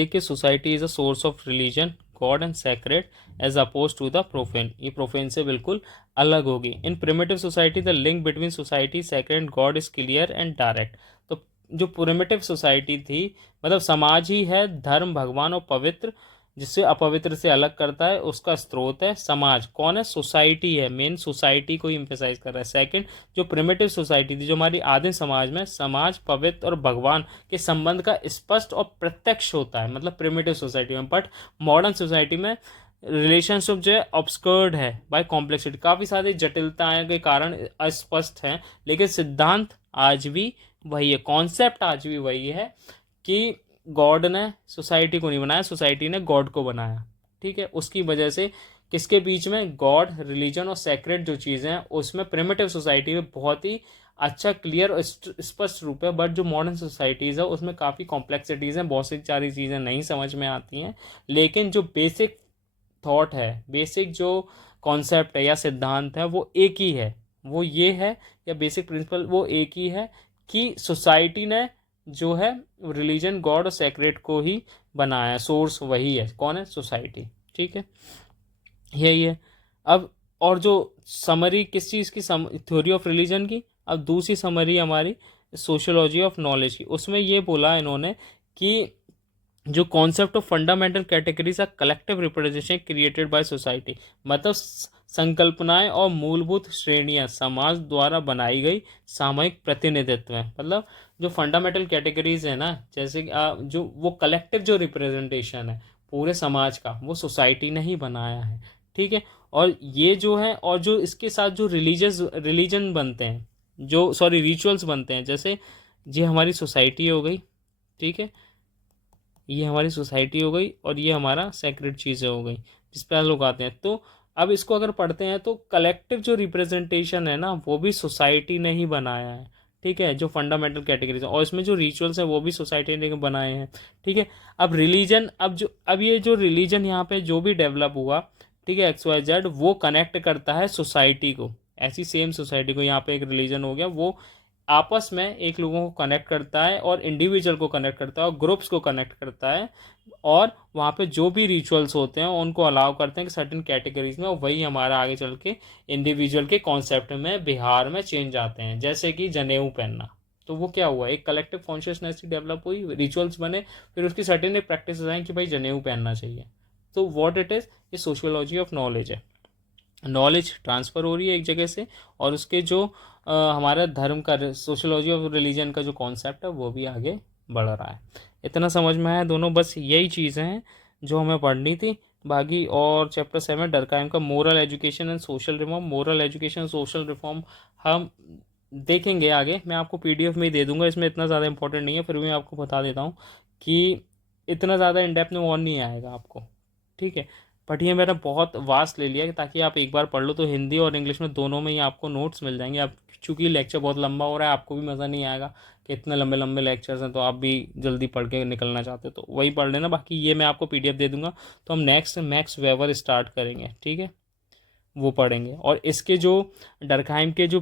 कि society is a source of religion, god and sacred as oppose to the profane. ये प्रोफेन से बिल्कुल अलग होगी। In primitive society the link between society, sacred and god is clear and direct. तो जो प्रिमिटिव सोसाइटी थी, मतलब समाज ही है धर्म, भगवान और पवित्र, जिससे अपवित्र से अलग करता है, उसका स्रोत है समाज। कौन है? सोसाइटी है, मेन सोसाइटी को ही एम्फेसाइज कर रहा है। सेकंड, जो प्रिमिटिव सोसाइटी थी, जो हमारी आदिम समाज में समाज पवित्र और भगवान के संबंध का स्पष्ट और प्रत्यक्ष होता है, मतलब प्रिमिटिव सोसाइटी में। बट मॉडर्न सोसाइटी में रिलेशनशिप जो है ऑब्सकर्ड है बाय कॉम्प्लेक्सिटी, काफ़ी सारी जटिलताएं के कारण अस्पष्ट हैं, लेकिन सिद्धांत आज भी वही है, कॉन्सेप्ट आज भी वही है कि गॉड ने सोसाइटी को नहीं बनाया, सोसाइटी ने गॉड को बनाया। ठीक है, उसकी वजह से किसके बीच में? गॉड, रिलीजन और सेक्रेट जो चीज़ें हैं उसमें प्रिमिटिव सोसाइटी में बहुत ही अच्छा, क्लियर और स्पष्ट रूप है। बट जो मॉडर्न सोसाइटीज़ है उसमें काफ़ी कॉम्प्लेक्सिटीज़ हैं, बहुत सी सारी चीज़ें नहीं समझ में आती हैं, लेकिन जो बेसिक थॉट है, बेसिक जो कॉन्सेप्ट है या सिद्धांत है वो एक ही है, वो ये है, या बेसिक प्रिंसिपल वो एक ही है कि सोसाइटी ने जो है रिलीजन, गॉड और सेक्रेट को ही बनाया है, सोर्स वही है। कौन है? सोसाइटी। ठीक है, यही है। अब और जो समरी किस चीज़ की, थ्योरी ऑफ रिलीजन की, अब दूसरी समरी हमारी सोशियोलॉजी ऑफ नॉलेज की, उसमें ये बोला इन्होंने कि जो concept of fundamental categories are collective representation created by society, मतलब संकल्पनाएं और मूलभूत श्रेणियां समाज द्वारा बनाई गई सामूहिक प्रतिनिधित्व है। मतलब जो फंडामेंटल कैटेगरीज है ना, जैसे जो वो कलेक्टिव जो रिप्रेजेंटेशन है पूरे समाज का, वो सोसाइटी ने ही बनाया है। ठीक है, और ये जो है, और जो इसके साथ जो रिलीजन बनते हैं, जो सॉरी रिचुअल्स बनते हैं, जैसे ये हमारी सोसाइटी हो गई, ठीक है, ये हमारी सोसाइटी हो गई, और ये हमारा सेक्रेट चीज़ें हो गई जिस पे लोग आते हैं। तो अब इसको अगर पढ़ते हैं तो कलेक्टिव जो रिप्रेजेंटेशन है ना वो भी सोसाइटी ने ही बनाया है। ठीक है, जो फंडामेंटल कैटेगरीज है, और इसमें जो रिचुअल्स है वो भी सोसाइटी ने बनाए हैं। ठीक है, अब रिलीजन, अब ये जो रिलीजन यहाँ पे जो भी डेवलप हुआ, ठीक है, XYZ, वो कनेक्ट करता है सोसाइटी को, ऐसी सेम सोसाइटी को। यहाँ पे एक रिलीजन हो गया, वो आपस में एक लोगों को कनेक्ट करता है, और इंडिविजुअल को कनेक्ट करता है, और ग्रुप्स को कनेक्ट करता है, और वहाँ पे जो भी रिचुअल्स होते हैं उनको अलाउ करते हैं कि सर्टेन कैटेगरीज में, वही हमारा आगे चल के इंडिविजुअल के कॉन्सेप्ट में बिहार में चेंज आते हैं। जैसे कि जनेऊ पहनना, तो वो क्या हुआ, एक कलेक्टिव कॉन्शियसनेस डेवलप हुई, रिचुअल्स बने, फिर उसकी सर्टेन एक प्रैक्टिस आई कि भाई जनेऊ पहनना चाहिए। तो वॉट इट इज़, ये सोशियोलॉजी ऑफ नॉलेज है। नॉलेज ट्रांसफ़र हो रही है एक जगह से, और उसके जो हमारा धर्म का, सोशियोलॉजी ऑफ रिलीजन का जो कॉन्सेप्ट है वो भी आगे बढ़ रहा है। इतना समझ में आया दोनों? बस यही चीज़ें हैं जो हमें पढ़नी थी। बाकी और चैप्टर 7 डरकाइम का moral education and social reform, moral education social reform हम देखेंगे आगे। मैं आपको PDF में ही दे दूंगा, इसमें इतना ज़्यादा इंपॉर्टेंट नहीं है, फिर भी मैं आपको बता देता हूँ कि इतना ज़्यादा इन डेप्थ में और नहीं आएगा आपको। ठीक है, बट ये मैंने बहुत वास्ट ले लिया ताकि आप एक बार पढ़ लो, तो हिंदी और इंग्लिश में दोनों में ही आपको नोट्स मिल जाएंगे। अब चूँकि लेक्चर बहुत लंबा हो रहा है, आपको भी मज़ा नहीं आएगा कि इतने लंबे लंबे लेक्चर्स हैं, तो आप भी जल्दी पढ़ के निकलना चाहते हो तो वही पढ़ लेना। बाकी ये मैं आपको PDF दे दूंगा। तो हम नेक्स्ट मैक्स वेबर स्टार्ट करेंगे, ठीक है, वो पढ़ेंगे। और इसके जो डरकहाइम के जो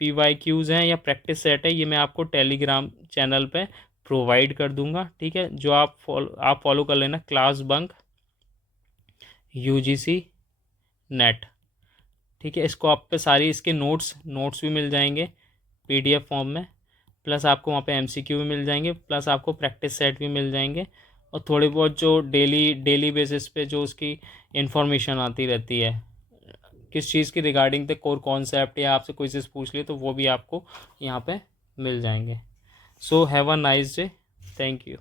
PYQs हैं या प्रैक्टिस सेट है, ये मैं आपको टेलीग्राम चैनल पे प्रोवाइड कर दूंगा। ठीक है, जो आप फॉलो कर लेना, क्लास बंक UGC नेट। ठीक है, इसको आप पे सारी इसके नोट्स भी मिल जाएंगे PDF फॉर्म में, प्लस आपको वहाँ पे MCQ भी मिल जाएंगे, प्लस आपको प्रैक्टिस सेट भी मिल जाएंगे, और थोड़ी बहुत जो डेली बेसिस पे जो उसकी इंफॉर्मेशन आती रहती है किस चीज़ की रिगार्डिंग द कोर कॉन्सेप्ट, या आपसे कोई चीज़ पूछ ली तो वो भी आपको यहाँ पे मिल जाएंगे। So have a nice day, thank you.